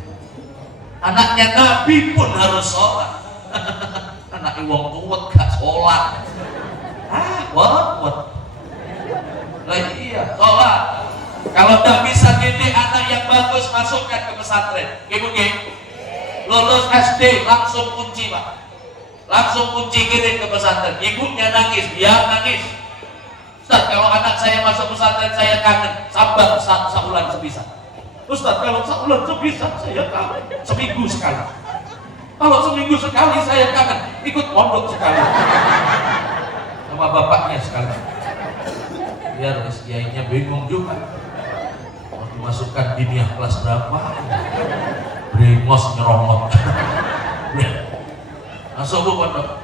Anaknya Nabi pun harus sholat. Anak wong tuwet gak sholat. What? Iya, sholat. Kalau tidak bisa didik anak yang bagus, masukkan ke pesantren. Ibu lulus SD langsung kunci Pak. Langsung kunci kirim ke pesantren. Ibunya nangis, biar nangis. Ustaz, kalau anak saya masuk pesantren saya kangen. Sabar sebulan sebisa. Ustaz, kalau sebulan sebisa saya kangen. Seminggu sekali. Kalau seminggu sekali saya kangen. Ikut pondok sekali. Sama bapaknya sekali. Biar kiainya bingung juga. Mau dimasukkan diniyah kelas berapa? Brengos nyeromot. Masuk Bu pondok.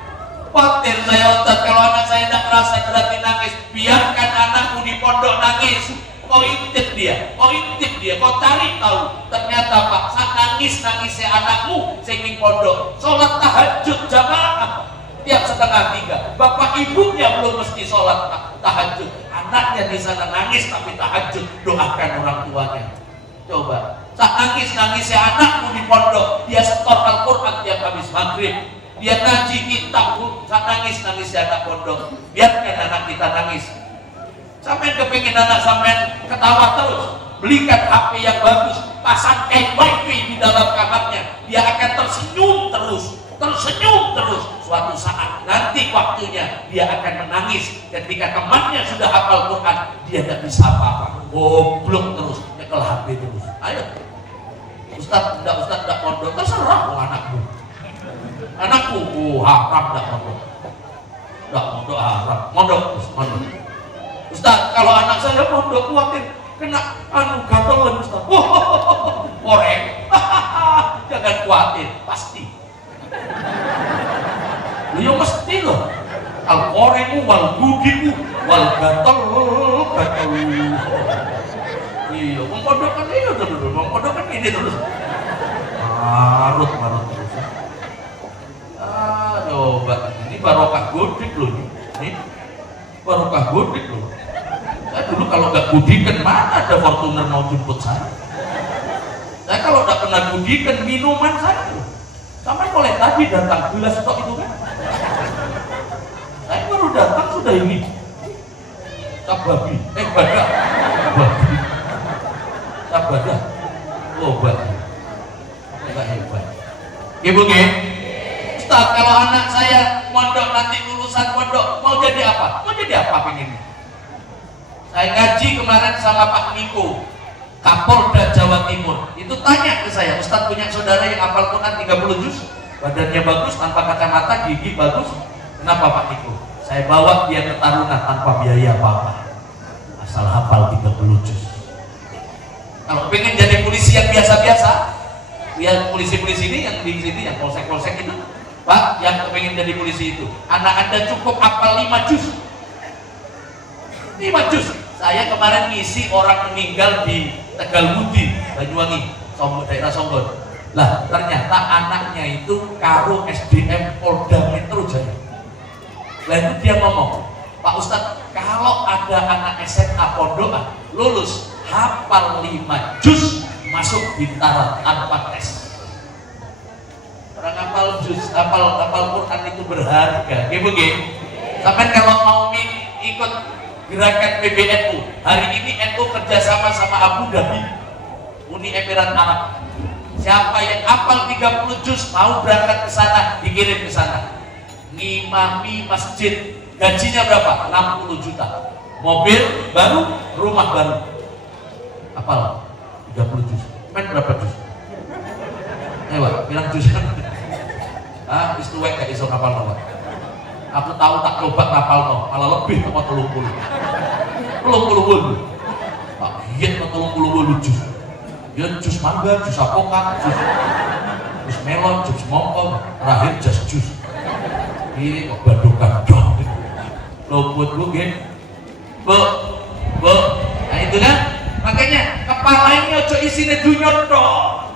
Khawatir saya Ustaz kalau anak saya tidak merasa berarti nangis. Biarkan anakmu di pondok nangis. Kau intip dia, kau cari tahu. Ternyata Pak, saat nangisnya anakmu sing pondok, sholat tahajud jamaah tiap setengah 3. Bapak ibunya belum mesti sholat tahajud. Anaknya di sana nangis tapi tahajud, doakan orang tuanya. Coba, saat nangisnya anakmu di pondok, dia setor Al-Quran tiap habis maghrib. Dia ngaji kitab, saat nangisnya anak pondok. Biarkan anak kita nangis. Sampai kepingin anak sampai ketawa terus, belikan HP yang bagus, pasang wifi di dalam kamarnya, dia akan tersenyum terus. Suatu saat nanti waktunya dia akan menangis ketika temannya sudah hafal Quran, dia tidak bisa apa-apa, goblok terus, nyekel HP terus. Ayo, Ustaz tidak pondok, terserah anakku, haram tidak pondok, haram, mondok. Ustaz, kalau anak saya pondok khawatir kena gatelan Ustaz. Korek. Jangan khawatir, pasti. Ya mesti loh. Al koremu wal gudiku wal gatel. Iya, pondok kan ini terus. Pondok kan ini terus. Marut terus. Coba ini barokah godik loh ini. Barokah godik loh. Saya dulu kalau nggak budikan mana ada Fortuner mau jemput saya. Saya kalau nggak pernah budikan minuman saya sampai mulai tadi datang gelas stok itu kan. Saya baru datang sudah ini babi sabadah obat nggak hebat. Ibu Ustaz, kalau anak saya mondok nanti lulusan pondok mau jadi apa? Pengen? Saya ngaji kemarin sama Pak Niko, Kapolda Jawa Timur. Itu tanya ke saya, Ustaz punya saudara yang hafal Quran 30 juz, badannya bagus, tanpa kacamata, gigi bagus. Kenapa Pak Niko? Saya bawa dia ke Taruna tanpa biaya apa-apa, asal hafal 30 juz. Kalau pengen jadi polisi yang biasa-biasa, ya polisi-polisi ini yang di sini, yang polsek-polsek itu, Pak, yang pengen jadi polisi itu, anak Anda cukup hafal 5 juz. 5 juz, Saya kemarin ngisi orang meninggal di Tegalbudi, Banyuwangi, daerah Songgon. Lah ternyata anaknya itu karo SDM Polda Metro Jaya. Lah itu dia ngomong, Pak Ustadz, kalau ada anak SMA pondokan lulus hafal 5 juz masuk Bintara tanpa tes. Orang hafal juz, hafal Quran itu berharga. Gimana? Sampai kalau mau ikut gerakan PBNU, hari ini NU kerjasama sama Abu Dhabi, Uni Emirat Arab. Siapa yang hafal 30 juz mau berangkat ke sana, dikirim ke sana. Ngimami masjid, gajinya berapa? 60 juta. Mobil baru, rumah baru. Hafal 30 juz. Main berapa juz? Bilang juz. Ah, wis tuwek gak iso hafal nomor. Aku tahu tak coba hafal no, malah lebih sama 30. 30 tak giat no 30 juz. Ya jus mangga, jus apokat, jus melon, jus mongkong, terakhir jus. Ini kok badukan dong. Lo buat gue gen, nah itu kan, makanya kepala ini ojo isinya dunia dong.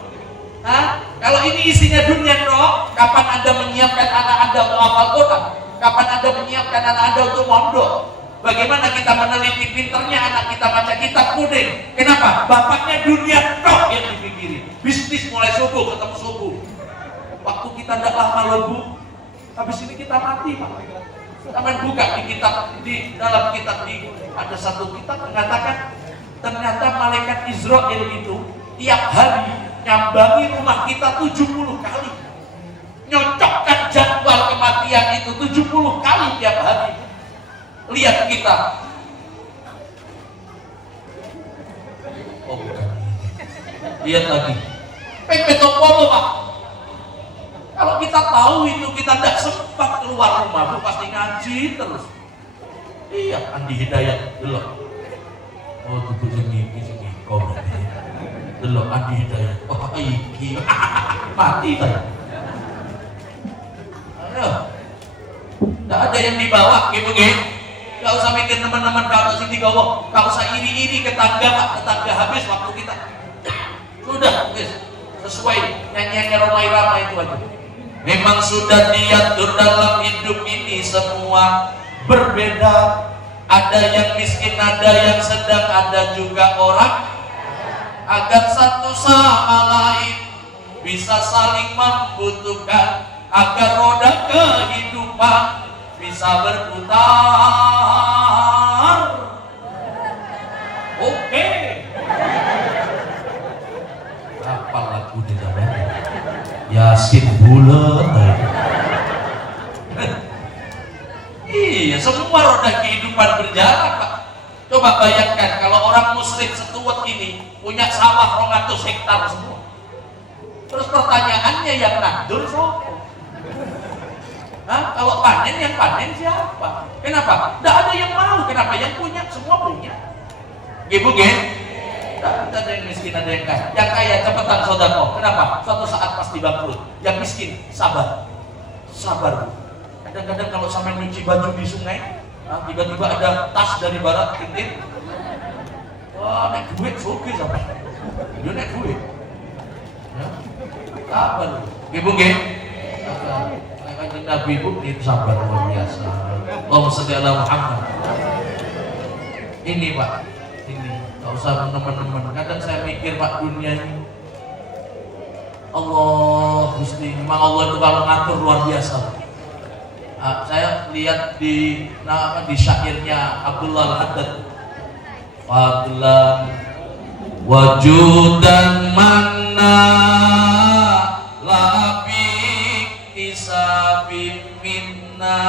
Hah? Kalau ini isinya dunia dong, kapan Anda menyiapkan anak Anda untuk hafal Quran? Kapan Anda menyiapkan anak Anda untuk mondok? Bagaimana kita meneliti pinternya anak kita baca kitab kuning? Kenapa? Bapaknya dunia tok yang dipikiri. Bisnis mulai subuh ketemu subuh. Waktu kita tidak lama loh Bu, habis ini kita mati Pak. Sampai buka di kitab, di dalam kitab ada satu kitab mengatakan ternyata malaikat Israel itu tiap hari nyambangi rumah kita 70 kali. Nyocokkan jadwal kematian itu 70 kali tiap hari. Lihat kita. Oh bukan. Lihat lagi. Pepetopolo Pak. Kalau kita tahu itu kita tidak sempat keluar rumah, Bu pasti ngaji terus. Iya, Andi Hidayat delok. Oh tubuh jengi kau berarti. Delok Andi Hidayat. Oh iki mati saya. Aduh. Tidak ada yang dibawa, gitu. Gak usah mikir teman-teman kalau sini gawa, gak usah iri-iri ke tetangga Pak, tetangga habis waktu kita. Sudah, guys, sesuai nyanyiannya Romai Rama itu aja. Memang sudah diatur dalam hidup ini semua berbeda. Ada yang miskin, ada yang sedang, ada juga orang. Agar satu sama lain bisa saling membutuhkan, agar roda kehidupan bisa berputar. Oke. Apa lagu di dalamnya? Yasin bulat. Iya, semua roda kehidupan berjalan Pak. Coba bayangkan kalau orang muslim setuwet ini punya sawah 200 hektar semua. Terus pertanyaannya yang nandur siapa? Hah? Kalau panen, yang panen siapa? Kenapa? Tidak ada yang mau. Kenapa? Yang punya, semua punya. Ibu gen? Tidak ada yang miskin, ada yang kaya. Yang kaya cepetan sodako. Kenapa? Suatu saat pasti bangkrut. Yang miskin, sabar. Sabar. Kadang-kadang kalau sampai nyuci baju di sungai, tiba-tiba ada tas dari barat, tintin. Wah, naik duit, oke sampai. Dia naik duit. Ya. Sabar. Ibu gen? Nabi pun itu sabar luar biasa. Allahumma sholli ala Muhammad. Ini Pak, ini nggak usah teman-teman. Kadang saya mikir Pak, dunia ini Allah Gusti, memang Allah itu kalau ngatur luar biasa. Saya lihat di syairnya Abdullah Al-Haddad, Fadlan wajudan mana minna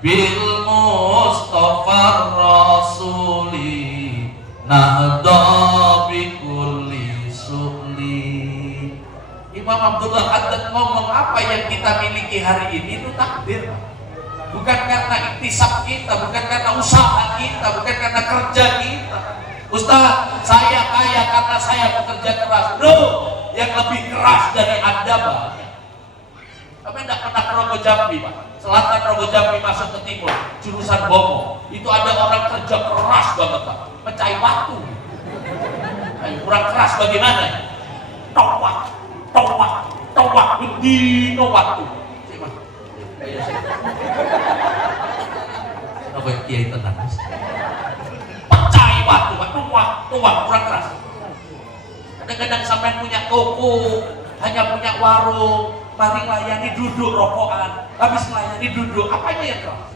bil Mustafa Rasuli nahda bi kulli suli. Imam Abdullah Haddad ngomong apa yang kita miliki hari ini itu takdir. Bukan karena iktisab kita, bukan karena usaha kita, bukan karena kerja kita. Ustaz, saya kaya karena saya bekerja keras. Bro, yang lebih keras dari Anda banyak. Tapi tidak pernah ke Rogo Jambi Pak. Selatan Rogo Jambi masuk ke timur, jurusan Bomo. Itu ada orang kerja keras banget Pak. pecahin waktu. Kurang keras bagaimana? Towak, towak, towak, bedino waktu. Kenapa kiai tenang? Pecahin waktu, towak, kurang keras. Kadang-kadang sampai punya toko, hanya punya warung, mari layani duduk rokokan, habis melayani duduk, apanya yang keras?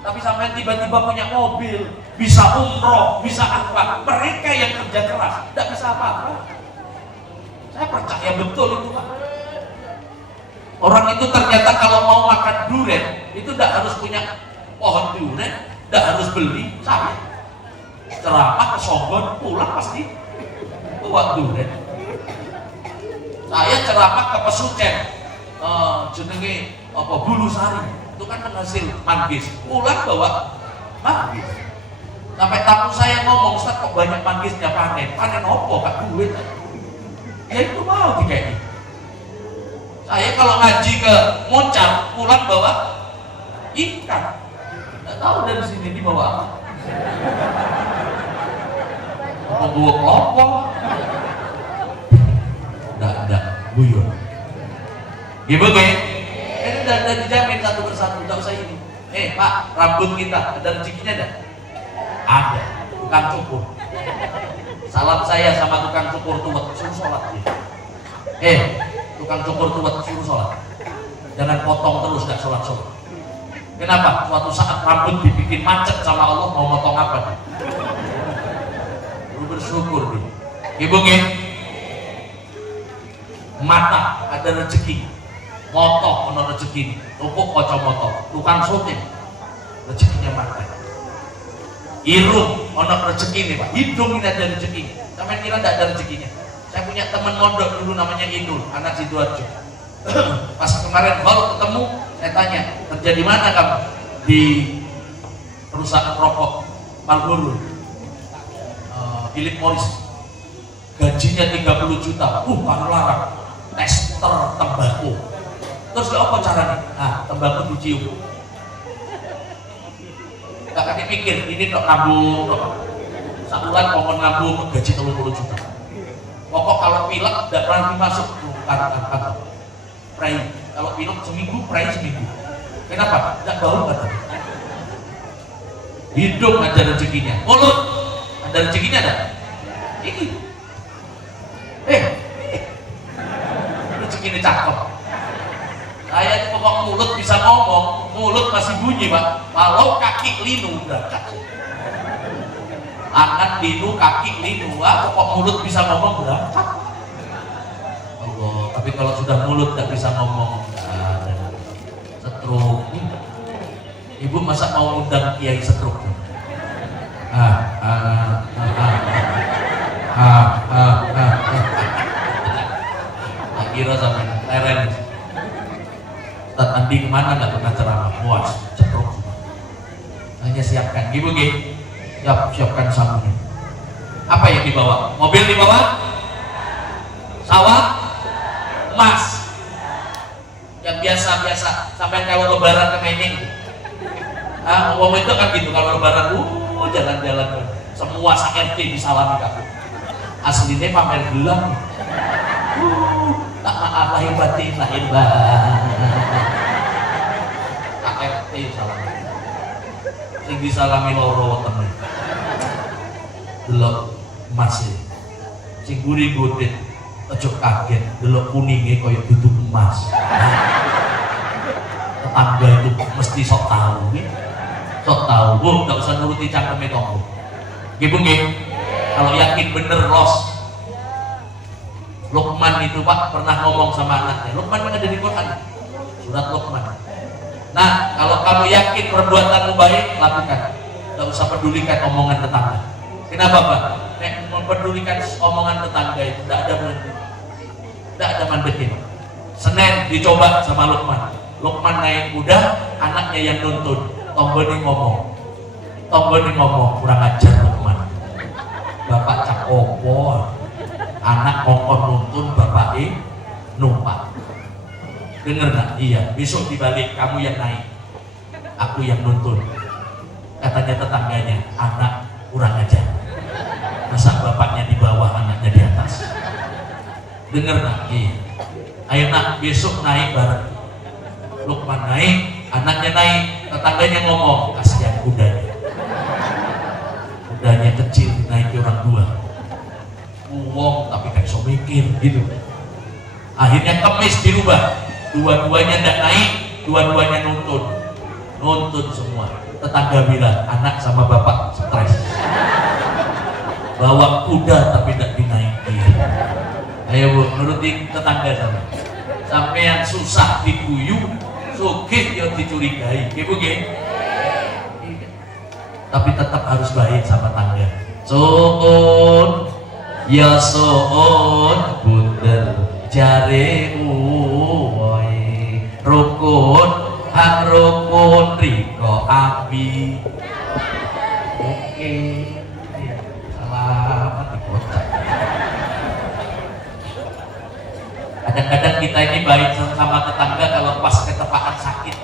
Tapi sampai tiba-tiba punya mobil, bisa umroh, bisa apa? Mereka yang kerja keras, tidak bisa apa-apa. Saya percaya betul itu Pak. Orang itu ternyata kalau mau makan durian, itu tidak harus punya pohon durian, tidak harus beli. Saya ceramah ke Sogon, pulang pasti bawa durian. Saya ceramah ke Pesucen, jenenge apa Bulu Sari. Itu kan penghasil manggis, pulang bawa manggis. Sampai tamu saya ngomong, Ustaz kok banyak manggisnya panen opo kak duit? Ya itu mau dikayak. Saya kalau ngaji ke Moncar, pulang bawa ikan. Nggak tahu dari sini dibawa apa. Mau bawa kelompok? Nggak buyur. Gimana? Ini udah dijamin satu persatu, nggak usah ini. Pak, rambut kita ada rezekinya ada? Ada. Tukang cukur. Salam saya sama tukang cukur tuwet, suruh sholat dia. Tukang cukur tuwet suruh sholat. Jangan potong terus nggak sholat. Kenapa? Suatu saat rambut dibikin macet sama Allah, mau motong apa dia? Lu bersyukur dia. Ibu nggih. Mata ada rezeki. Moto ono rezeki, rupuk kacamata, tukang syuting rezekinya mata. Irung ono rezeki nih Pak, hidung ini ada rezeki. Sampai kira tidak ada rezekinya. Saya punya teman mondok dulu namanya Inul, anak Sidoarjo. Pas kemarin baru ketemu, saya tanya, kerja di mana kamu? Di perusahaan rokok Marlboro, Philip Morris. Gajinya 30 juta, kan larang, tester tembakau. Terus apa caranya? Tembakau dicium. Gak kaki pikir, ini kok nabung, sebulan pokok nabung gaji 30 juta. Pokok kalau pilek tidak berani masuk kata pray. Kalau pilek seminggu, pray seminggu. Kenapa? Tidak bau kata. Hidung ada rezekinya, mulut ada rezekinya ada. Ini, rezeki ini cakep. Saya itu pokok mulut bisa ngomong, mulut masih bunyi Pak. Kalau kaki linu berangkat. Tangan linu, kaki linu, pokok mulut bisa ngomong berangkat. Allah, tapi kalau sudah mulut tidak bisa ngomong, stroke. Ibu masa mau undang kiai stroke? Kira sampai leren. Ustaz Andi kemana nggak pernah ceramah, puas, cetruk. Hanya siapkan, ibu gih, siapkan samunya. Apa yang dibawa? Mobil dibawa? Sawah? Emas? Yang biasa-biasa, sampai kalau lebaran ke Mening. Uang itu kan gitu, kalau lebaran, jalan-jalan, semua sak-RT disalami kaku. Aslinya pamer gelang. Tak maaf lahir batin, lahir KRT salam. Sing disalami loro temen. Delok emas e. Sing guri godet aja kaget, delok kuninge kaya duduk emas. Tetangga itu mesti sok tahu nggih. Sok tahu, Bu, enggak usah nuruti cangkeme tonggo. Nggih, Bu nggih. Kalau yakin bener los. Luqman itu Pak pernah ngomong sama anaknya. Luqman kan ada di Quran, surat Luqman. Nah, kalau kamu yakin perbuatanmu baik, lakukan. Tidak usah pedulikan omongan tetangga. Kenapa Pak? Nek mempedulikan omongan tetangga itu tidak ada mandek. Tidak ada mandekin. Senin dicoba sama Luqman. Luqman naik kuda, anaknya yang nuntun. Tomboni ngomong. Tomboni ngomong, kurang ajar Luqman. Bapak cak opo. Anak kongkon nuntun, bapak numpak. Dengar nggak? Iya. Besok dibalik kamu yang naik, aku yang nuntun. Katanya tetangganya, anak kurang ajar. Masa bapaknya di bawah, anaknya di atas? Dengar nak, iya. Ayo nak, besok naik bareng. Lukman naik, anaknya naik, tetangganya ngomong, kasihan kudanya. Kudanya kecil, naiki orang dua. Uang tapi kan so mikir gitu. Akhirnya kemis dirubah, dua-duanya ndak naik, dua-duanya nuntun semua. Tetangga bilang, anak sama bapak stres. Bawa kuda tapi tidak dinaiki. Ayo bu, nurutin tetangga sama. Sampai yang susah diguyu, sugih yang dicurigai, ibu ge. Tapi tetap harus baik sama tangga. Soon, ya soon, bunder jare uwoy, rukun, hang rukun, riko api. Oke. Kadang-kadang kita ini baik sama tetangga kalau pas ketepaan sakit.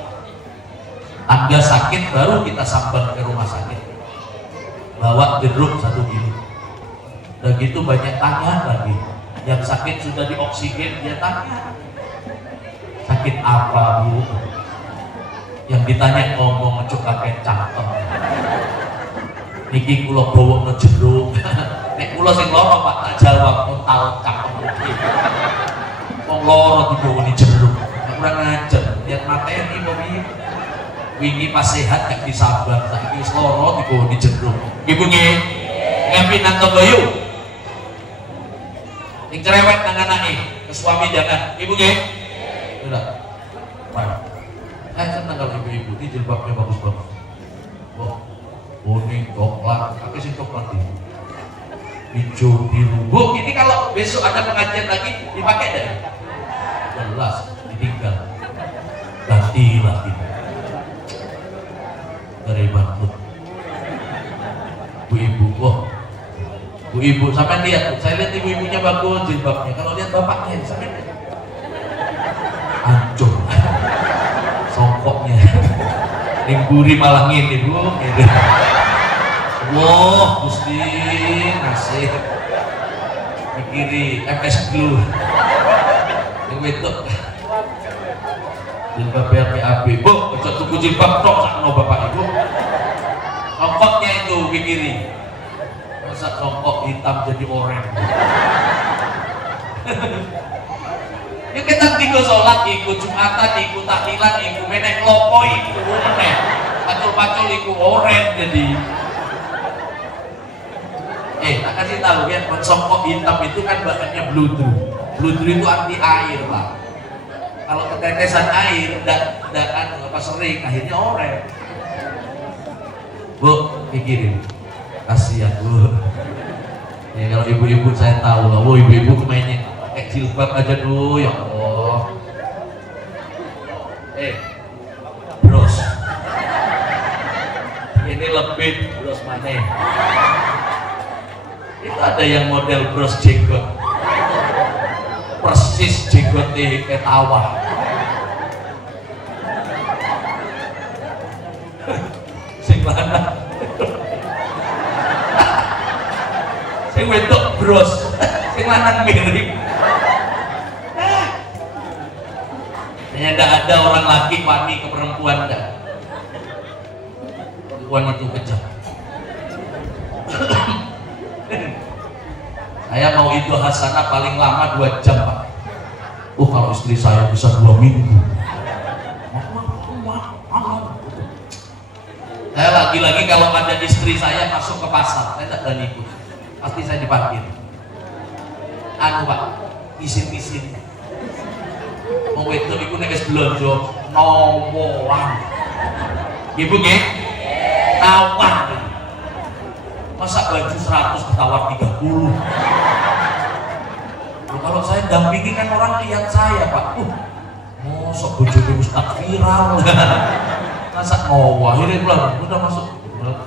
Tangga sakit baru kita sambar ke rumah sakit. Bawa jeruk 1 kilo. Udah gitu banyak tanya lagi. Yang sakit sudah dioksigen dia tanya. Sakit apa bu? Yang ditanya ngomong ngecuk kakek cangkem. Niki kula bawa jeruk. Nek kula sing loro Pak tak jawab total cangkem. Wong loro dibawa jeruk. Kurang ajar. Lihat materi pomi. Wingi pas sehat gak disabar. Saiki wis loro dibawa jeruk. Ibu nggih. Ngapi nang tangga yuk. Ning cerewet nang anake, ke suami jangan. Ibu nggih. Sudah. Pak. Saya senang kalau ibu-ibu ini jilbabnya bagus-bagus. Wah. Kuning, coklat, apa sih coklat ini? Hijau, biru. Bu, ini kalau besok ada pengajian lagi dipakai deh. Jelas, ditinggal. Ganti lagi. Dari bangkut. Bu ibu, wah. Bu ibu, sampai lihat. Saya lihat ibu-ibunya bagus jilbabnya. Kalau lihat bapaknya, sampai lihat. Hancur. Songkoknya. Ningguri malah ngini bu. Wah, Gusti nasib mikiri MS Glue yang wedok jilbab PAB bu, ojo tuku jilbab tok sakno bapak ibu songkoknya itu mikiri masa songkok hitam jadi oranye. Yuk kita tiga sholat, ikut jumatan, ikut tahlilan, ikut menek lopo, ikut menek pacul-pacul, ikut oranye jadi. Tak kasih tahu ya, songkok hitam itu kan bahannya bludru. Bludru itu anti air pak. Kalau ketetesan air, tidak apa sering, akhirnya oranye. Bu, pikirin, kasihan bu. Ya kalau ibu-ibu saya tahu lah, bu ibu-ibu kemainnya pakai jilbab aja dulu ya Allah. Bros, ini lebih bros mana? Itu ada yang model bros jenggot persis jenggot di ketawa sing lanang sing wedok bros sing lanang miring. Tidak ada orang laki wani ke perempuan enggak. Perempuan itu kejam. Saya mau itu hasanah paling lama 2 jam pak. Kalau istri saya bisa 2 minggu. Saya lagi-lagi kalau ada istri saya masuk ke pasar, saya tidak berani ikut. Pasti saya dipanggil. Anu pak, isin-isin. Mau itu ikut nek belanja nomoran. Ibu nggih? Tawar. Masa baju 100 ketawar 30. Kalau saya dampingi kan orang lihat saya pak, mosok bojone Ustaz viral. Masa akhirnya udah masuk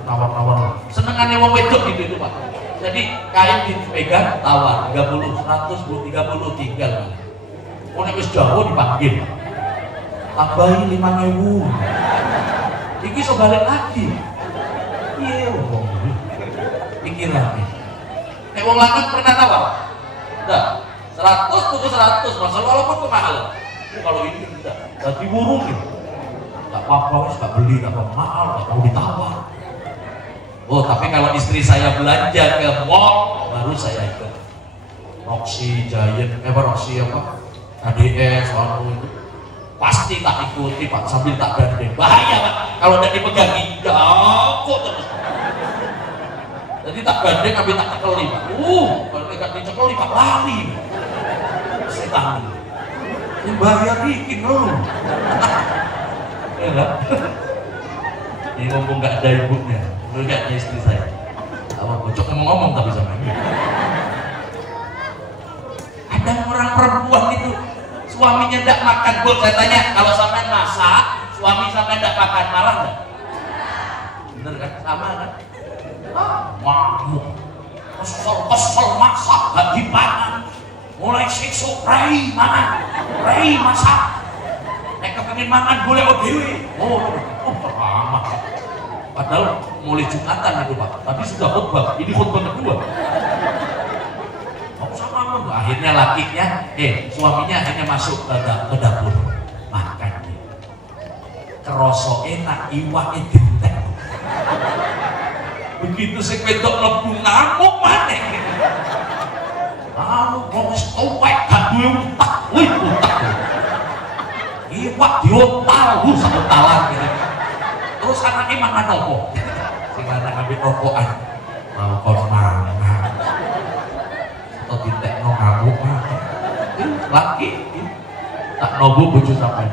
tawar-tawar. Senengannya wong wedok gitu itu pak. Jadi kain dipegang tawar 30, 100, 30 tinggal. Nek wis jauh dipanggil. Tambahi 5.000. Iki iso balik lagi. Iya wong. Pikir lagi. Nek wong lanang pernah nawar? Enggak. 100 tuku 100, masalah walaupun kemahalan. Kalau ini enggak, jadi burung gitu. Enggak apa-apa, wis enggak beli, enggak apa mahal, enggak mau ditawar. Oh, tapi kalau istri saya belanja ke mall, baru saya ikut. Roxy, Giant, Roxy apa? ADS, itu pasti tak ikuti Pak, sambil tak gandeng. Bahaya Pak, kalau tidak dipegangi, jauh terus. Jadi tak gandeng, sambil tak cekeli Pak. Kalau tidak dicekeli Pak, lari. Setan. Ini bahaya bikin loh. Ya kan? Ini ngomong nggak ada ibunya, nggak ada istri saya. Apa bocok ngomong tapi sama ini. Ada orang perempuan itu suaminya tidak makan. Bu, saya tanya, kalau sampai masak, suami sampai tidak makan, marah nggak? Bener kan? Sama kan? Mamuk, kesel masak, gak dipakan. Mulai siksa, Rei mana? Rei masak. Nek kepengen makan boleh odewe. Lama. Padahal mulai Jumatan itu Pak, tapi sudah khutbah. Ini khutbah kedua. Akhirnya lakinya, suaminya akhirnya masuk ke dapur makan. Keroso enak, iwake gentek. Begitu sing wedok mlebu ngamuk maneh. Mau wis tuwek gak duwe utak, utak. Iwak diontal, satu talan gitu. Terus anaknya mangan apa? Sing anak ngambil rokokan. Mau kon mangan. Atau ditekno ngamuk laki tak nobo bojo sampai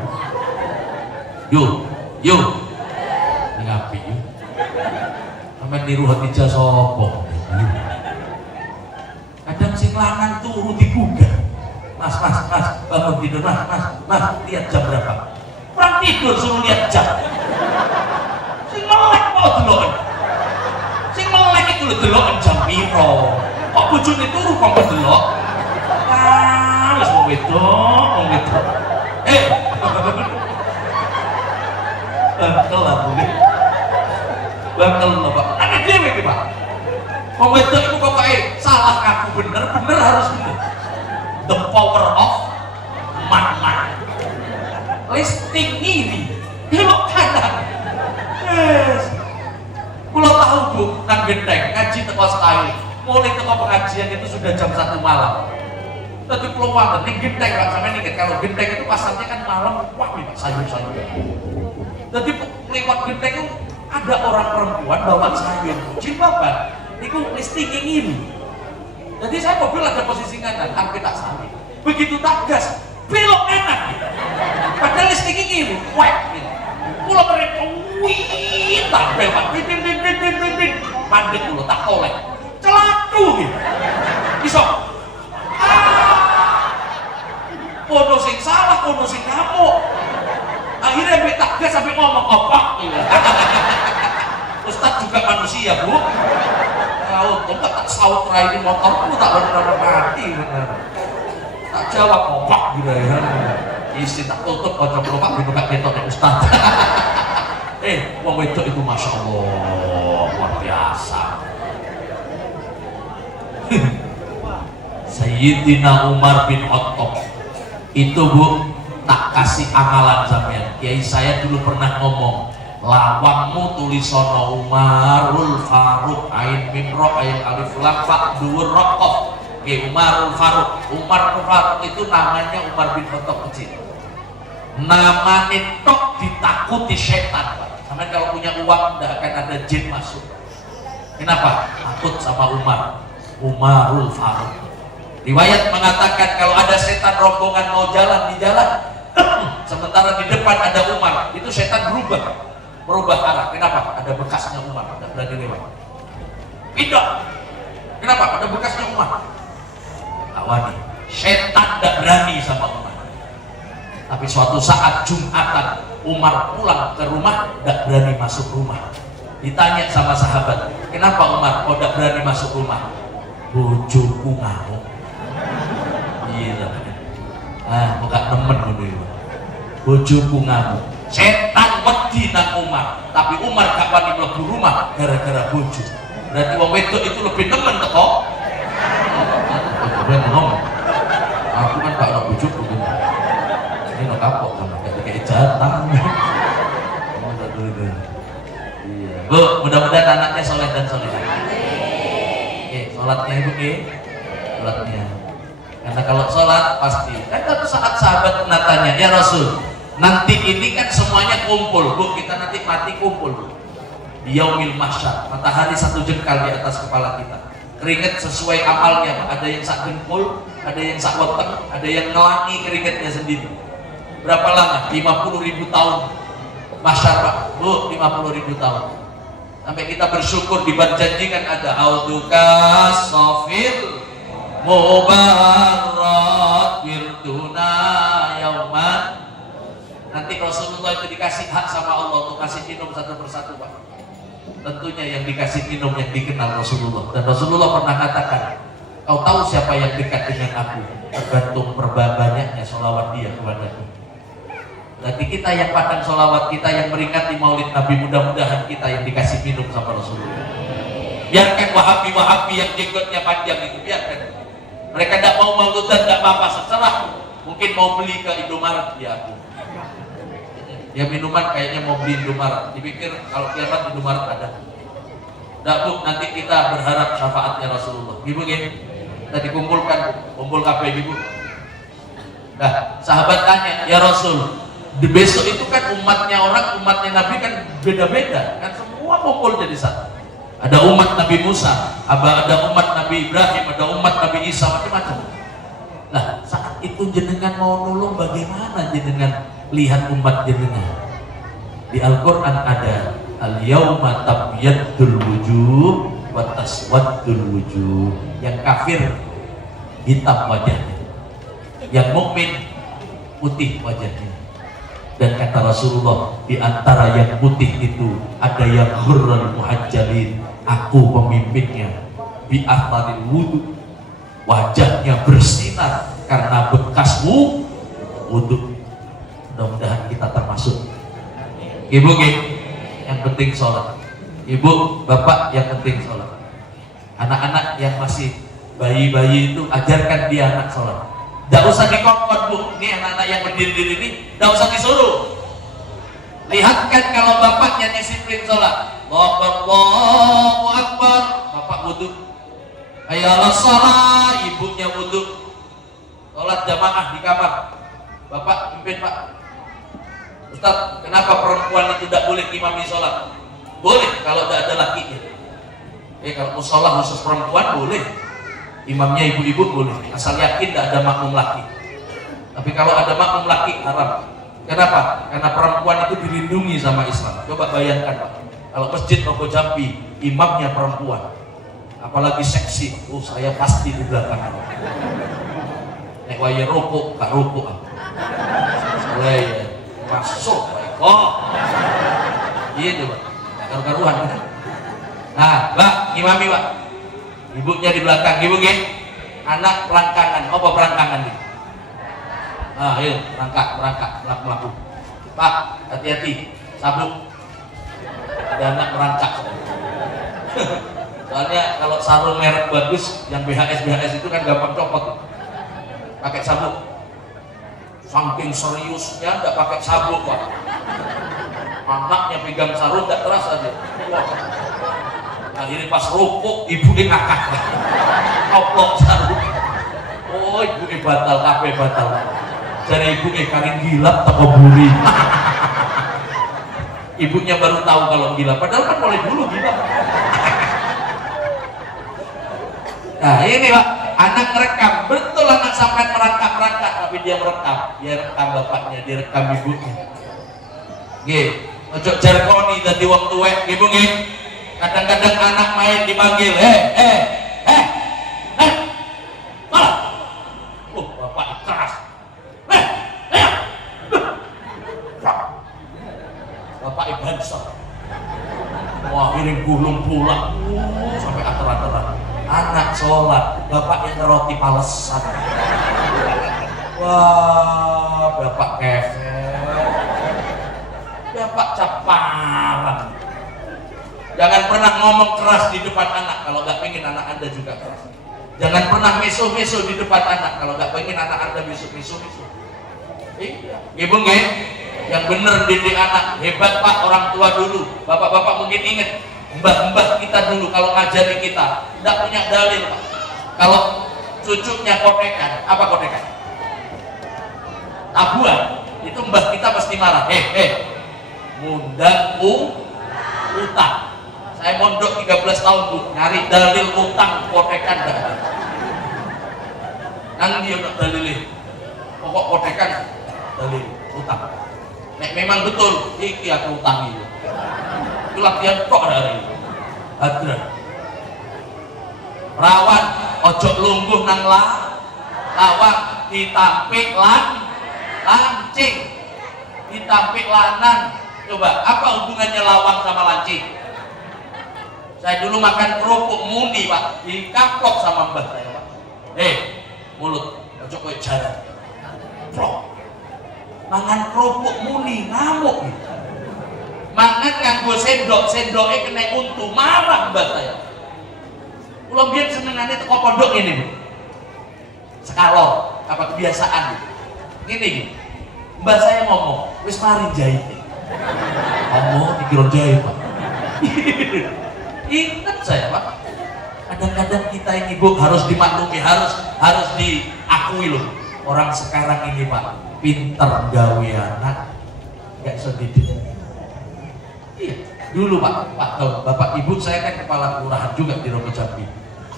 yuk ngapi yuk sampai niru hati jasa sopo. Kadang sing lanang turu digugah, mas bangun tidur, mas lihat jam berapa, kurang tidur suruh lihat jam. Sing melek mau deloken, sing melek itu deloken jam piro. Kok bojone turu kok delok? Wis wong wedok. Bangkel lah Bu. Bangkel lho Pak. Ana dhewe iki Pak. Wong wedok iku pokoke salah ngaku bener harus bener. The power of man. Listing ini delok kanan. Kula tahu Bu, nang Genteng ngaji teko sekali. Mulai teko pengajian itu sudah jam 1 malam. Tadi pulau wangen, ini Genteng Pak, sampai nih kalau Genteng itu pasarnya kan malam, wah ini sayur. Jadi lewat Genteng itu ada orang perempuan bawa sayur, jilbaban, itu listing ini. Jadi saya mobil ada posisi kanan, hampir tak sampai. Begitu tak gas, belok kanan. Padahal listing ini, wah gitu. Pulau mereka, wih, tampil Pak, bin, mandek dulu, tak kolek. Celatu gitu, bisa. Kono sing salah, kono sing ngamuk. Akhirnya betak gas sampai ngomong opak gitu. Ustadz juga manusia Bu. Tahu, tempat tak saut rai di motorku tak benar-benar mati benar. Tak jawab opak gitu ya. Isi tak tutup kocok lupa dibuka ketok nek Ustadz. Wong wedok itu masya Allah luar biasa. Sayyidina Umar bin Khattab itu Bu, tak kasih amalan sampean. Kiai saya dulu pernah ngomong, lawangmu tulisono Umarul Faruq, ain mim ro ain alif lam fa dhuwur raqaf. Umarul Faruq. Umar Faruq itu namanya Umar bin Khattab kecil. Namanya tok ditakuti setan Pak. Sampai kalau punya uang tidak akan ada jin masuk. Kenapa? Takut sama Umarul Faruq. Riwayat mengatakan kalau ada setan rombongan mau jalan di jalan, sementara di depan ada Umar, itu setan berubah arah. Kenapa? Ada bekasnya Umar, tidak berani lewat. Pindah. Kenapa? Ada bekasnya Umar. Awani, setan tidak berani sama Umar. Tapi suatu saat Jumatan, Umar pulang ke rumah, tidak berani masuk rumah. Ditanya sama sahabat, kenapa Umar kok tidak berani masuk rumah? Bojoku ngamuk. Iya, bukan nemen ngono. Bojoku ngamuk. Setan wedi nang Umar, tapi Umar gak wani mlebu rumah gara-gara bojo. Berarti wong wedok itu lebih nemen teko boleh ngomong. Aku kan gak ada bujuk gitu. Ini no kapok kan, kayak jatah. Iya. Bu, mudah-mudahan anaknya soleh dan soleha. Oke, sholatnya ibu sholatnya. Karena kalau sholat pasti. Kan satu saat sahabat pernah tanya, ya Rasul, nanti ini kan semuanya kumpul, Bu, kita nanti mati kumpul, Bu. Di yaumil mahsyar, matahari satu jengkal di atas kepala kita. Keringat sesuai amalnya, Pak. Ada yang sak jempol, ada yang sak weteng, ada yang ngelangi keringatnya sendiri. Berapa lama? 50.000 tahun. Mahsyar, Pak. Bu, 50.000 tahun. Sampai kita bersyukur dijanjikan ada audukas sofil mubarak wirduna yauman. Nanti Rasulullah itu dikasih hak sama Allah untuk kasih minum satu persatu, Pak. Tentunya yang dikasih minum yang dikenal Rasulullah. Dan Rasulullah pernah katakan, kau tahu siapa yang dekat dengan aku? Tergantung banyaknya sholawat dia kepadaku. Berarti kita yang pandang sholawat, kita yang meringati maulid Nabi, mudah-mudahan kita yang dikasih minum sama Rasulullah. Biarkan wahabi-wahabi yang jenggotnya panjang itu, biarkan. Mereka tidak mau mauludan, tidak apa-apa, secerah. Mungkin mau beli ke Indomaret, ya aku. Ya minuman kayaknya mau beli Indomaret. Dipikir kalau kiamat Indomaret ada. Tidak, Bu, nanti kita berharap syafaatnya Rasulullah. Ibu gini, kita dikumpulkan, kumpul kabeh ibu. Nah, sahabat tanya, ya Rasul, di besok itu kan umatnya Nabi kan beda-beda, kan semua kumpul jadi satu. Ada umat Nabi Musa, ada umat Nabi Ibrahim, ada umat Nabi Isa, macam-macam. Nah, saat itu jenengan mau nulung, bagaimana jenengan lihat umat jenengan? Di Al-Quran ada al-yawma tabyaddul wujuh wa taswaddul wujuh. Yang kafir hitam wajahnya, yang mukmin putih wajahnya. Dan kata Rasulullah, di antara yang putih itu ada yang ghurral muhajjalin, aku pemimpinnya, bi atharil wudu, wajahnya bersinar karena bekas wudu. Mudah-mudahan kita termasuk. Ibu, yang penting sholat. Ibu, bapak, yang penting sholat. Anak-anak yang masih bayi-bayi itu, ajarkan dia anak sholat. Tidak usah dikongkon, Bu. Ini anak-anak yang berdiri-diri ini tidak usah disuruh. Lihatkan kalau bapaknya disiplin sholat. Allahu Akbar, bapak wudhu. Hayalah sholat, ibunya wudhu. Sholat jamaah di kamar. Bapak pimpin, Pak. Ustaz, kenapa perempuan itu tidak boleh imami sholat? Boleh kalau tidak ada lakinya. Kalau musola khusus perempuan boleh. Imamnya ibu-ibu boleh, asal yakin tidak ada makmum laki. Tapi kalau ada makmum laki haram. Kenapa? Karena perempuan itu dilindungi sama Islam. Coba bayangkan, Pak, kalau masjid Rogo Jambi imamnya perempuan, apalagi seksi, saya pasti di belakang. Nek waya rokok, gak rokok. Soleh masuk, kok. Iya coba, karu-karuan. Nah, Mbak, imami, Pak. Ibunya di belakang, ibu gini, anak pelangkangan, apa pelangkangan nih? Ah, ayo, merangkak, melaku. Pak, hati-hati, sabuk. Ada anak merangkak. Soalnya kalau sarung merek bagus, yang BHS itu kan gampang copot. Pakai sabuk. Saking seriusnya, nggak pakai sabuk, Pak. Anaknya pegang sarung, nggak terasa aja. Wah. Akhirnya pas rukuk, ibunya ngakak. Oplok sarung. Oh, ibunya batal, kabeh batal. Jadi ibunya kalian gila atau buri. Ibunya baru tahu kalau gila, padahal kan mulai dulu gila. Nah ini, Pak, anak merekam. Betul anak sampai merangkak, tapi dia merekam. Dia rekam bapaknya, dia rekam ibunya. Nggih, ojo jargoni dadi wong tuwek, nggih Bu nggih. Kadang-kadang anak main dipanggil, malah, bapak keras, bapak ibansor, wah ini gulung pulang, sampai atar-ataran, anak sholat, bapak yang roti palesan, wah bapak kefir, bapak caparan. Jangan pernah ngomong keras di depan anak kalau nggak pengen anak Anda juga keras. Jangan pernah meso-meso di depan anak kalau nggak pengen anak Anda meso-meso. Iya, ibu nggih, yang bener didik anak. Hebat Pak orang tua dulu. Bapak-bapak mungkin ingat mbah-mbah kita dulu kalau ngajari kita nggak punya dalil Pak. Kalau cucunya kotekan, apa kotekan? Tabuhan. Itu mbah kita pasti marah. Ngundang utang. Saya mondok 13 tahun Bu, nyari dalil utang kotekan dah. Nang dia nak dalil. Pokok kotekan dalil utang. Nek memang betul iki aku utang iki. Itu latihan tok dari. Hadra. Rawan ojo lungguh nang lawang ditampik lancing. Ditampik lanang. Coba apa hubungannya lawang sama lancing? Saya dulu makan kerupuk muni Pak, dikaplok sama mbah saya Pak. Mulut, ojo koyo jaran. Plok. Mangan kerupuk muni ngamuk gitu. Mangan nganggo sendoknya kena untu, marah mbah saya. Kula biyen senengane teko pondok ini Bu. Sekalo, apa kebiasaan gitu. Ngene iki. Mbah saya ngomong, wis mari jahit. Ngomong dikira jahit Pak. Ingat saya Pak. Kadang-kadang kita ini Bu harus dimaklumi, harus diakui loh. Orang sekarang ini Pak, pinter gawe anak, nggak bisa didik. Iya, dulu Pak tahu, Bapak Ibu saya kan kepala kelurahan juga di Rogo Jambi.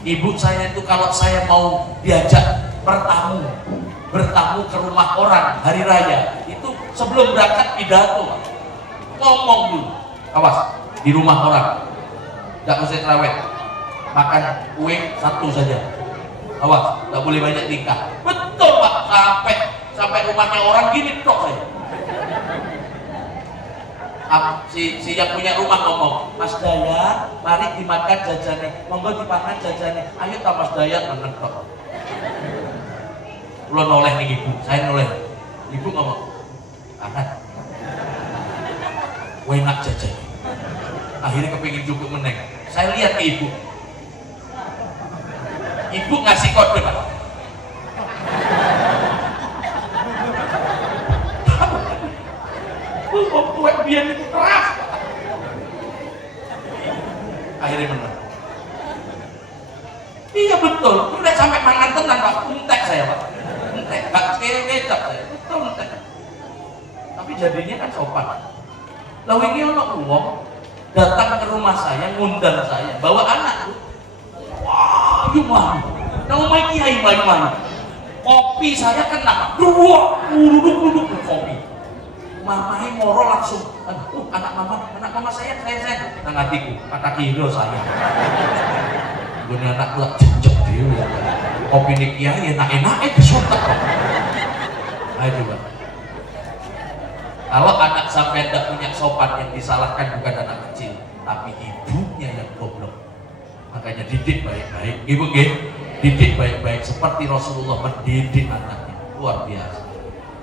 Ibu saya itu kalau saya mau diajak bertamu ke rumah orang hari raya, itu sebelum berangkat pidato Pak. Ngomong dulu, awas di rumah orang, nggak usah terawih, makan kue satu saja. Awas, nggak boleh banyak tingkah. Betul Pak, sampai rumahnya orang gini tok saya. Si yang punya rumah ngomong, Mas Dayat, mari dimakan jajannya, monggo dimakan jajannya. Ayo tak Mas Dayat meneng tok. Lo noleh nih ibu, saya noleh. Ibu ngomong, angkat. Enak jajan. Akhirnya kepingin cukup meneng. Saya lihat ke ibu. Ibu ngasih kode Pak. Kue biar itu keras Pak. Akhirnya menang. Iya betul. Udah sampai mangan tenang Pak. Entek saya Pak. Entek. Gak kecap saya. Betul entek. Tapi jadinya kan sopan. Lalu ini orang uang datang ke rumah saya, ngundang saya, bawa anak. Wah, gimana? Nama kiai mana? Kopi saya kena, duduk kopi. Mamai moro langsung, anak mama saya, nang hatiku, kata kira saya. Gue anak gua cecok dia, kopi ini kiai enak disuntak. Ayo coba. Kalau anak sampai tidak punya sopan, yang disalahkan bukan anak kecil, tapi ibunya yang goblok. Makanya didik baik-baik, ibu didik baik-baik seperti Rasulullah mendidik anaknya, luar biasa.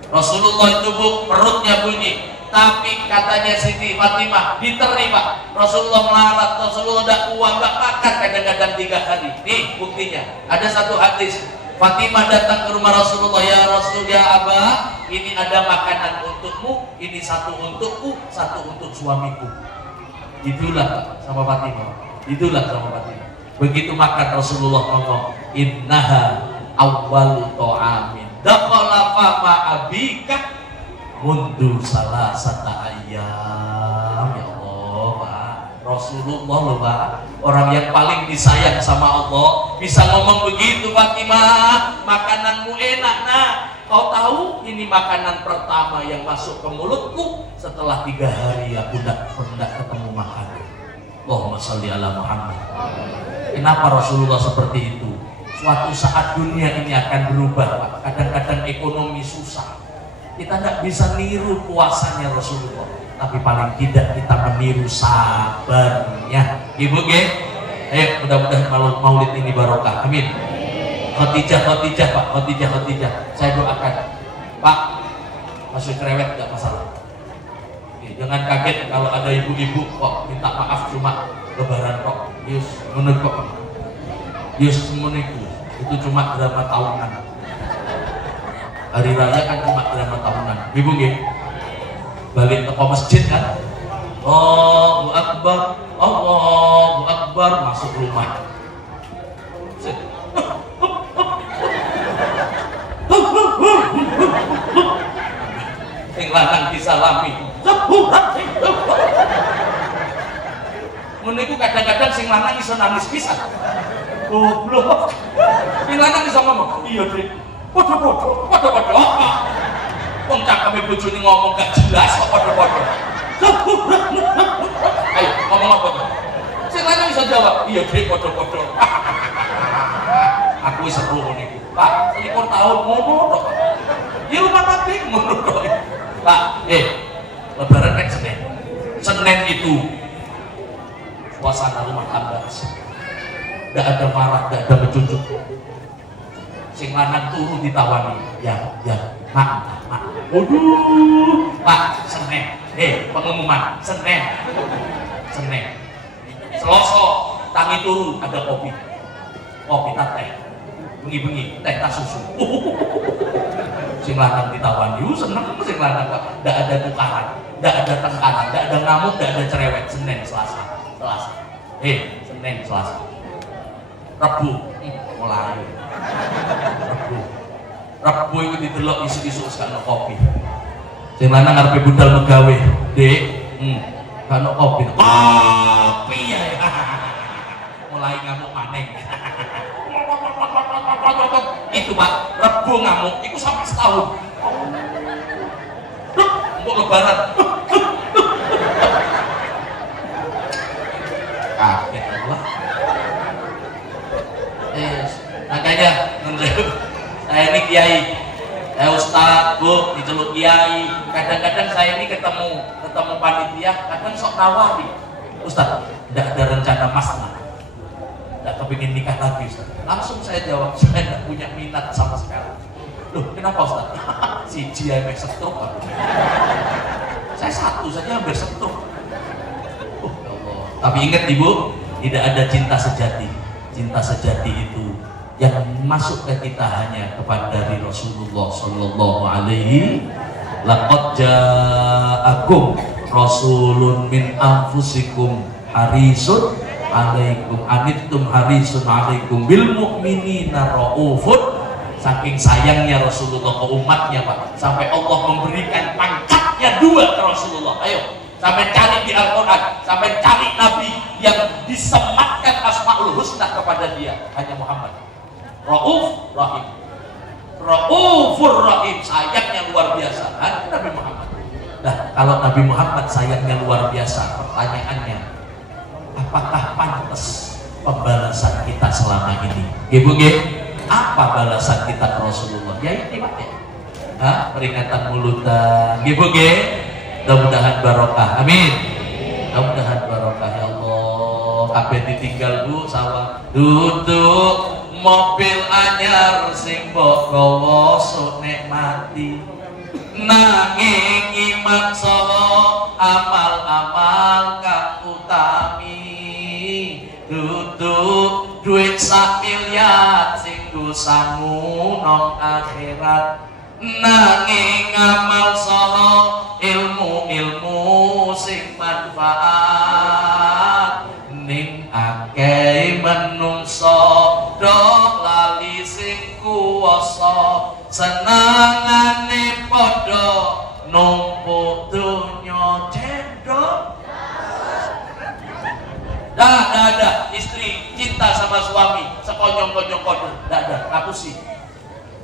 Rasulullah itu Bu, perutnya bunyi, tapi katanya Siti Fatimah diterima. Rasulullah melarat, Rasulullah tidak uang, nggak makan kadang-kadang 3 hari. Nih buktinya, ada satu hadis. Fatimah datang ke rumah Rasulullah, ya Rasul, ya Abah, ini ada makanan untukmu, ini satu untukku, satu untuk suamiku. Itulah sama Fatimah. Begitu makan Rasulullah ngomong, innaha awwalu ta'amin dakhala fama abika mundu salasata ayyam. Ya Allah Pak, Rasulullah loh Pak, orang yang paling disayang sama Allah, bisa ngomong begitu. Fatimah, makananmu enak nak. Kau tahu ini makanan pertama yang masuk ke mulutku setelah 3 hari aku tidak pernah ketemu makan. Allahumma sholli ala Muhammad. Kenapa Rasulullah seperti itu? Suatu saat dunia ini akan berubah Pak. Kadang-kadang ekonomi susah, kita tidak bisa niru puasanya Rasulullah, tapi paling tidak kita meniru sabarnya. Ibu ayo mudah-mudahan kalau maulid ini barokah, amin. Khotijah Pak, Khotijah. Saya doakan Pak, masuk cerewet nggak masalah. Jangan kaget kalau ada ibu-ibu kok minta maaf cuma lebaran kok. Yus menurut kok. Yus menurut Itu cuma drama tahunan. Hari raya kan cuma drama tahunan. Ibu nggih. Balik ke masjid kan. Allahu Akbar, Allahu Akbar, masuk rumah. Sing lanang disalami. Ngono iku kadang-kadang sing lanang iso nangis pisan. Goblok. Sing lanang iso ngomong, "Iya, Dik. Padha-padha. Wong cakeme bojone ngomong gak jelas kok padha-padha." Ayo, ngomong apa tuh? Sing lanang iso jawab, "Iya, Dik, padha-padha." Aku wis seru niku. Pak, 21 tahun ngono tok. Di rumah tapi ngono tok. Pak, lebaran kan Senin. Senin itu suasana rumah tangga. Gak ada marah, gak ada mencucuk. Sing lanang turu ditawani, ya, mak. Waduh, Pak, Senin. Pengumuman, Senin. Selasa, tangi turu ada kopi teh. Bengi-bengi teh tas susu. Sing lanang ditawani, seneng sing lanang Pak. Gak ada tukaran, gak ada tengkaran, gak ada ngamuk, gak ada cerewet. Senin, Selasa. Senin, Selasa. Rebu, mulai. Rebu itu didelok isu-isu sekano kopi. Sing lanang ngarepe budal megawe, Dek. Kano kopi. Kopi ya. Mulai ngamuk maneh. Itu Pak, Rebu ngamuk itu sampai setahun. Untuk lebaran. Kaget Allah. Makanya saya ini kiai, saya ustaz, bu, diceluk kiai. Kadang-kadang saya ini ketemu panitia, kadang sok nawari, Ustaz, tidak ada rencana masna, tidak kepingin nikah lagi Ustaz. Langsung saya jawab, saya tidak punya minat sama sekali. Loh, kenapa Ustaz? Si Jia hampir setruk. Saya satu saja hampir setruk. Ya Allah. Tapi ingat Ibu, tidak ada cinta sejati. Cinta sejati itu yang masuk ke kita hanya kepada dari Rasulullah Sallallahu Alaihi. Laqad ja'akum rasulun min anfusikum harisun alaikum anittum harisun alaikum bil mu'minina raufun. Saking sayangnya Rasulullah ke umatnya Pak, sampai Allah memberikan pangkatnya 2 ke Rasulullah. Ayo, sampai cari di Al-Quran, sampai cari Nabi yang disematkan Asmaul Husna kepada dia, hanya Muhammad. Rauf Rahim, Raufur Rahim, sayangnya luar biasa. Hanya Nabi Muhammad. Nah, kalau Nabi Muhammad sayangnya luar biasa, pertanyaannya, apakah pantas pembalasan kita selama ini? Ibu, apa balasan kita ke Rasulullah? Ya ini Pak ya. Peringatan mulutan. Ibu, mudah-mudahan barokah. Amin. Mudah-mudahan barokah ya Allah. Kabeh ditinggal Bu sawah. Duduk mobil anyar sing mbok gawa sok nikmati. Nanging iman saha amal-amal kang utami. Duduk duit 1 miliar sing dosamu nang akhirat. Nanging amal saha ilmu sing manfaat ning akeh menungso dok lali sing kuwasa senengane padha numpuk donya cendok. Dah, istri cinta sama suami sekonyong-konyong kode, dah, ngapusi.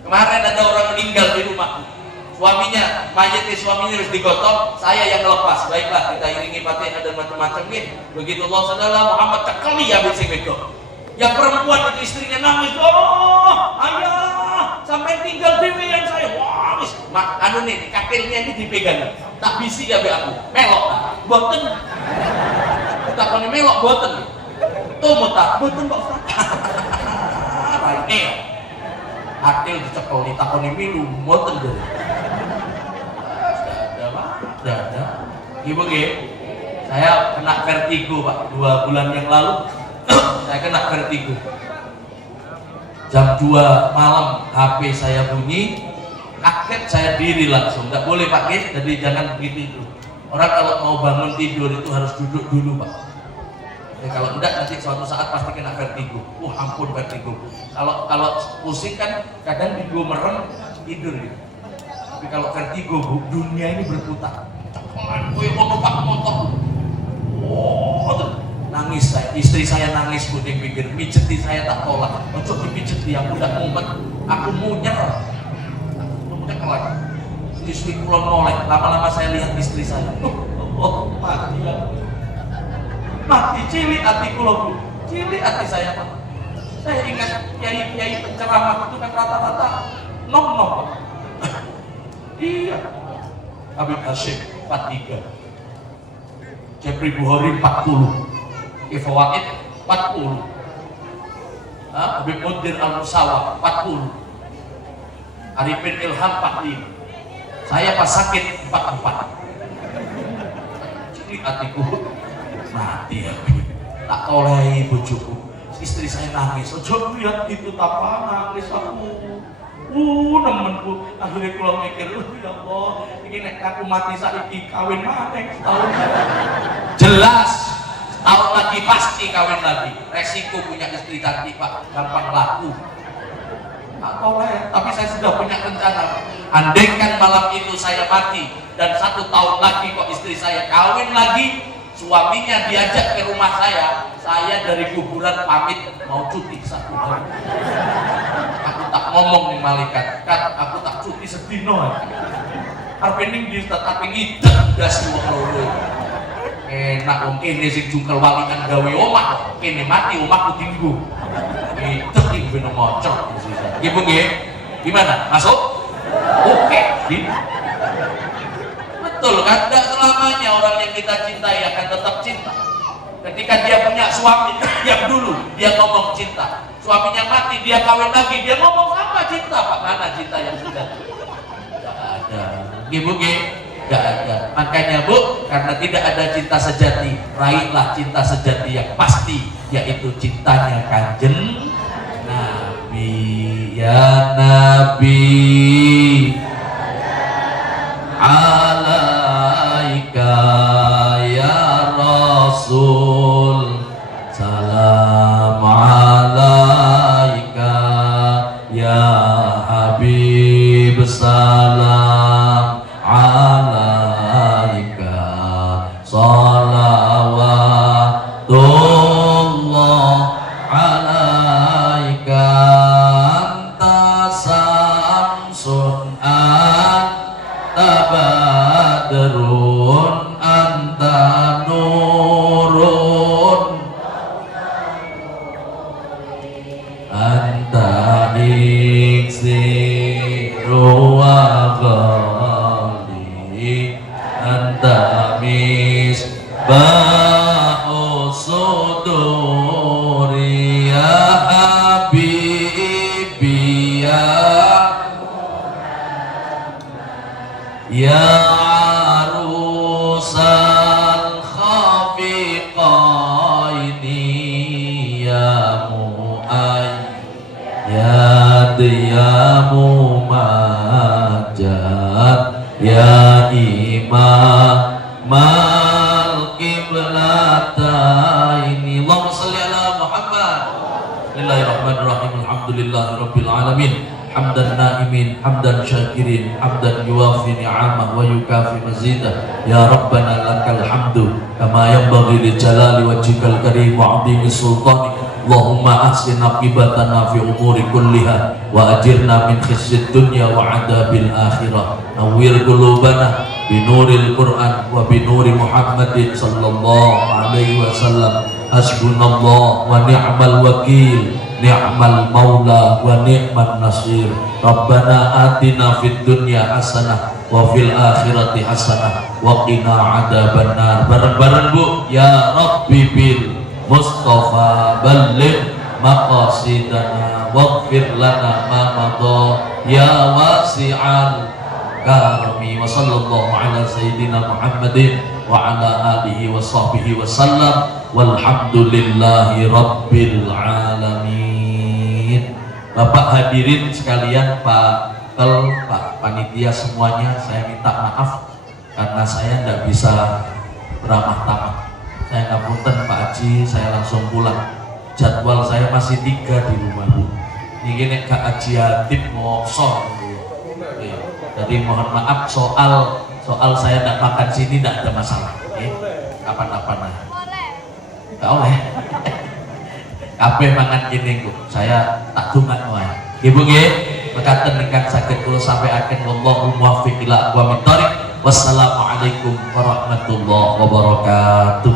Kemarin ada orang meninggal di rumahku, suaminya, mayatnya suaminya harus digotong, saya yang melepas. Baiklah, kita iringi Fatihah dan macam-macam nih. Begitu Allah Sallallahu Muhammad cekeli habis sing wedok. Yang perempuan itu istrinya nangis, oh ayah sampai tinggal dewe yang saya. Wah, wis, anu nih katilnya ini dipegang, tak bisi ya be aku, melok lah, boten. Kita koni melok boten, tuh mutak boten Pak Ustaz. Ini katil dicekel, takoni milu boten deh. Sudah ada. Ibu saya kena vertigo Pak, 2 bulan yang lalu. Saya kena vertigo. Jam 2 malam HP saya bunyi, kaget saya diri langsung. Nggak boleh Pak, jadi jangan begitu itu. Orang kalau mau bangun tidur itu harus duduk dulu Pak. Kalau enggak nanti suatu saat pasti kena vertigo. Ampun vertigo. Kalau pusing kan kadang tidur merem tidur gitu. Tapi kalau vertigo Bu, dunia ini berputar. Cepat, gue mau Pak motor. Nangis saya, istri saya nangis Bu, dia pikir pijeti saya tak tolak. Ojo dipijeti, aku udah mumet, aku munyer lagi. Istri kulon noleh, lama-lama saya lihat istri saya. Mati ya. Mati, cilik hati kulon Bu, cilik hati saya Pak. Saya ingat kiai-kiai penceramah itu kan rata-rata nom-nom. Iya. Habib Hashim 43, Jeffrey Bukhari 40, Fawaid 40, Habib Mudir Al-Musawa 40, Arifin Ilham 45. Saya pas sakit 44. Jadi hatiku mati ya. Tak oleh bojoku, istri saya nangis. Ojo lihat itu tapa nangis aku. Nemenku akhirnya kalau mikir, ya Allah, ini nek aku mati saiki kawin maneh setahun. Jelas tahun lagi pasti kawin lagi. Resiko punya istri cantik Pak, gampang laku. Tapi saya sudah punya rencana. Andaikan malam itu saya mati dan 1 tahun lagi kok istri saya kawin lagi, suaminya diajak ke rumah saya dari kuburan pamit mau cuti 1 hari. Aku tak ngomong nih malaikat, kan aku tak cuti sedino. Arpening di tapi ngidek gas wong loro. Enak wong kene sing jungkel walingan gawe omah, kene mati omahku dinggo. Ngidek iki ben ngocok. Ibu nggih. Gimana? Masuk? Oke. Betul kan? Tidak selamanya orang yang kita cintai akan tetap cinta. Ketika dia punya suami yang dulu dia ngomong cinta, suaminya mati dia kawin lagi, dia ngomong apa cinta Pak? Mana cinta yang sudah? Tidak ada. Ibu nggih? Tidak ada. Makanya Bu, karena tidak ada cinta sejati, raihlah cinta sejati yang pasti, yaitu cintanya Kanjeng Nabi. Ya Nabi alaika ya Rasul, salam alaika ya Habib, salam alaika, salawatullah alaika, anta samsun anta badrun anta nurun anta iksiru wa ghali anta misbahu suduri ya habibi ya arusal khafiqaini ya mu'ayyad ya mumajjad ya imamal qiblataini. Allahumma shalli ala Muhammad. Bismillahirrahmanirrahim. Alhamdulillahirabbil alamin. Hamdan na'imin, hamdan syakirin, hamdan yuwafi ni'amah wa yukafi mazidah. Ya Rabbana lakal hamdu kama yanbaghi li jalali wajhikal karim wa 'azimi sultanik. Allahumma ahsin aqibatana fi umuri kulliha wa ajirna min khizyid dunya wa 'adzabil akhirah. Nawwir qulubana bi nuril Qur'an wa bi nuri Muhammadin sallallahu alaihi wasallam. Hasbunallah wa ni'mal wakil, ni'mal maula wa ni'man nasir. Rabbana atina fid dunya hasanah wa fil akhirati hasanah wa qina adzabannar. Bareng-bareng Bu, ya Rabbi bil Mustafa balligh maqasidana waghfir lana ma madha ya wasi'al karami. Wa sallallahu ala sayyidina Muhammadin wa ala alihi wa sahbihi wa sallam walhamdulillahi rabbil alamin. Bapak hadirin sekalian, Pak Kel, Pak Panitia semuanya, saya minta maaf karena saya tidak bisa beramah tamah. Saya ngapunten Pak Haji, saya langsung pulang. Jadwal saya masih 3 di rumah Bu. Ini nek Kak Haji Hatip ngosor. Jadi mohon maaf soal saya tidak makan sini tidak ada masalah. Kapan-kapan aja. Gak oleh. Kabeh mangan kene kok. Saya tak dongakno ae. Ibu nggih, mekaten ingkang saged kula sampaiaken, wallahu muwaffiq ila aqwamit thoriq. Wassalamualaikum warahmatullahi wabarakatuh.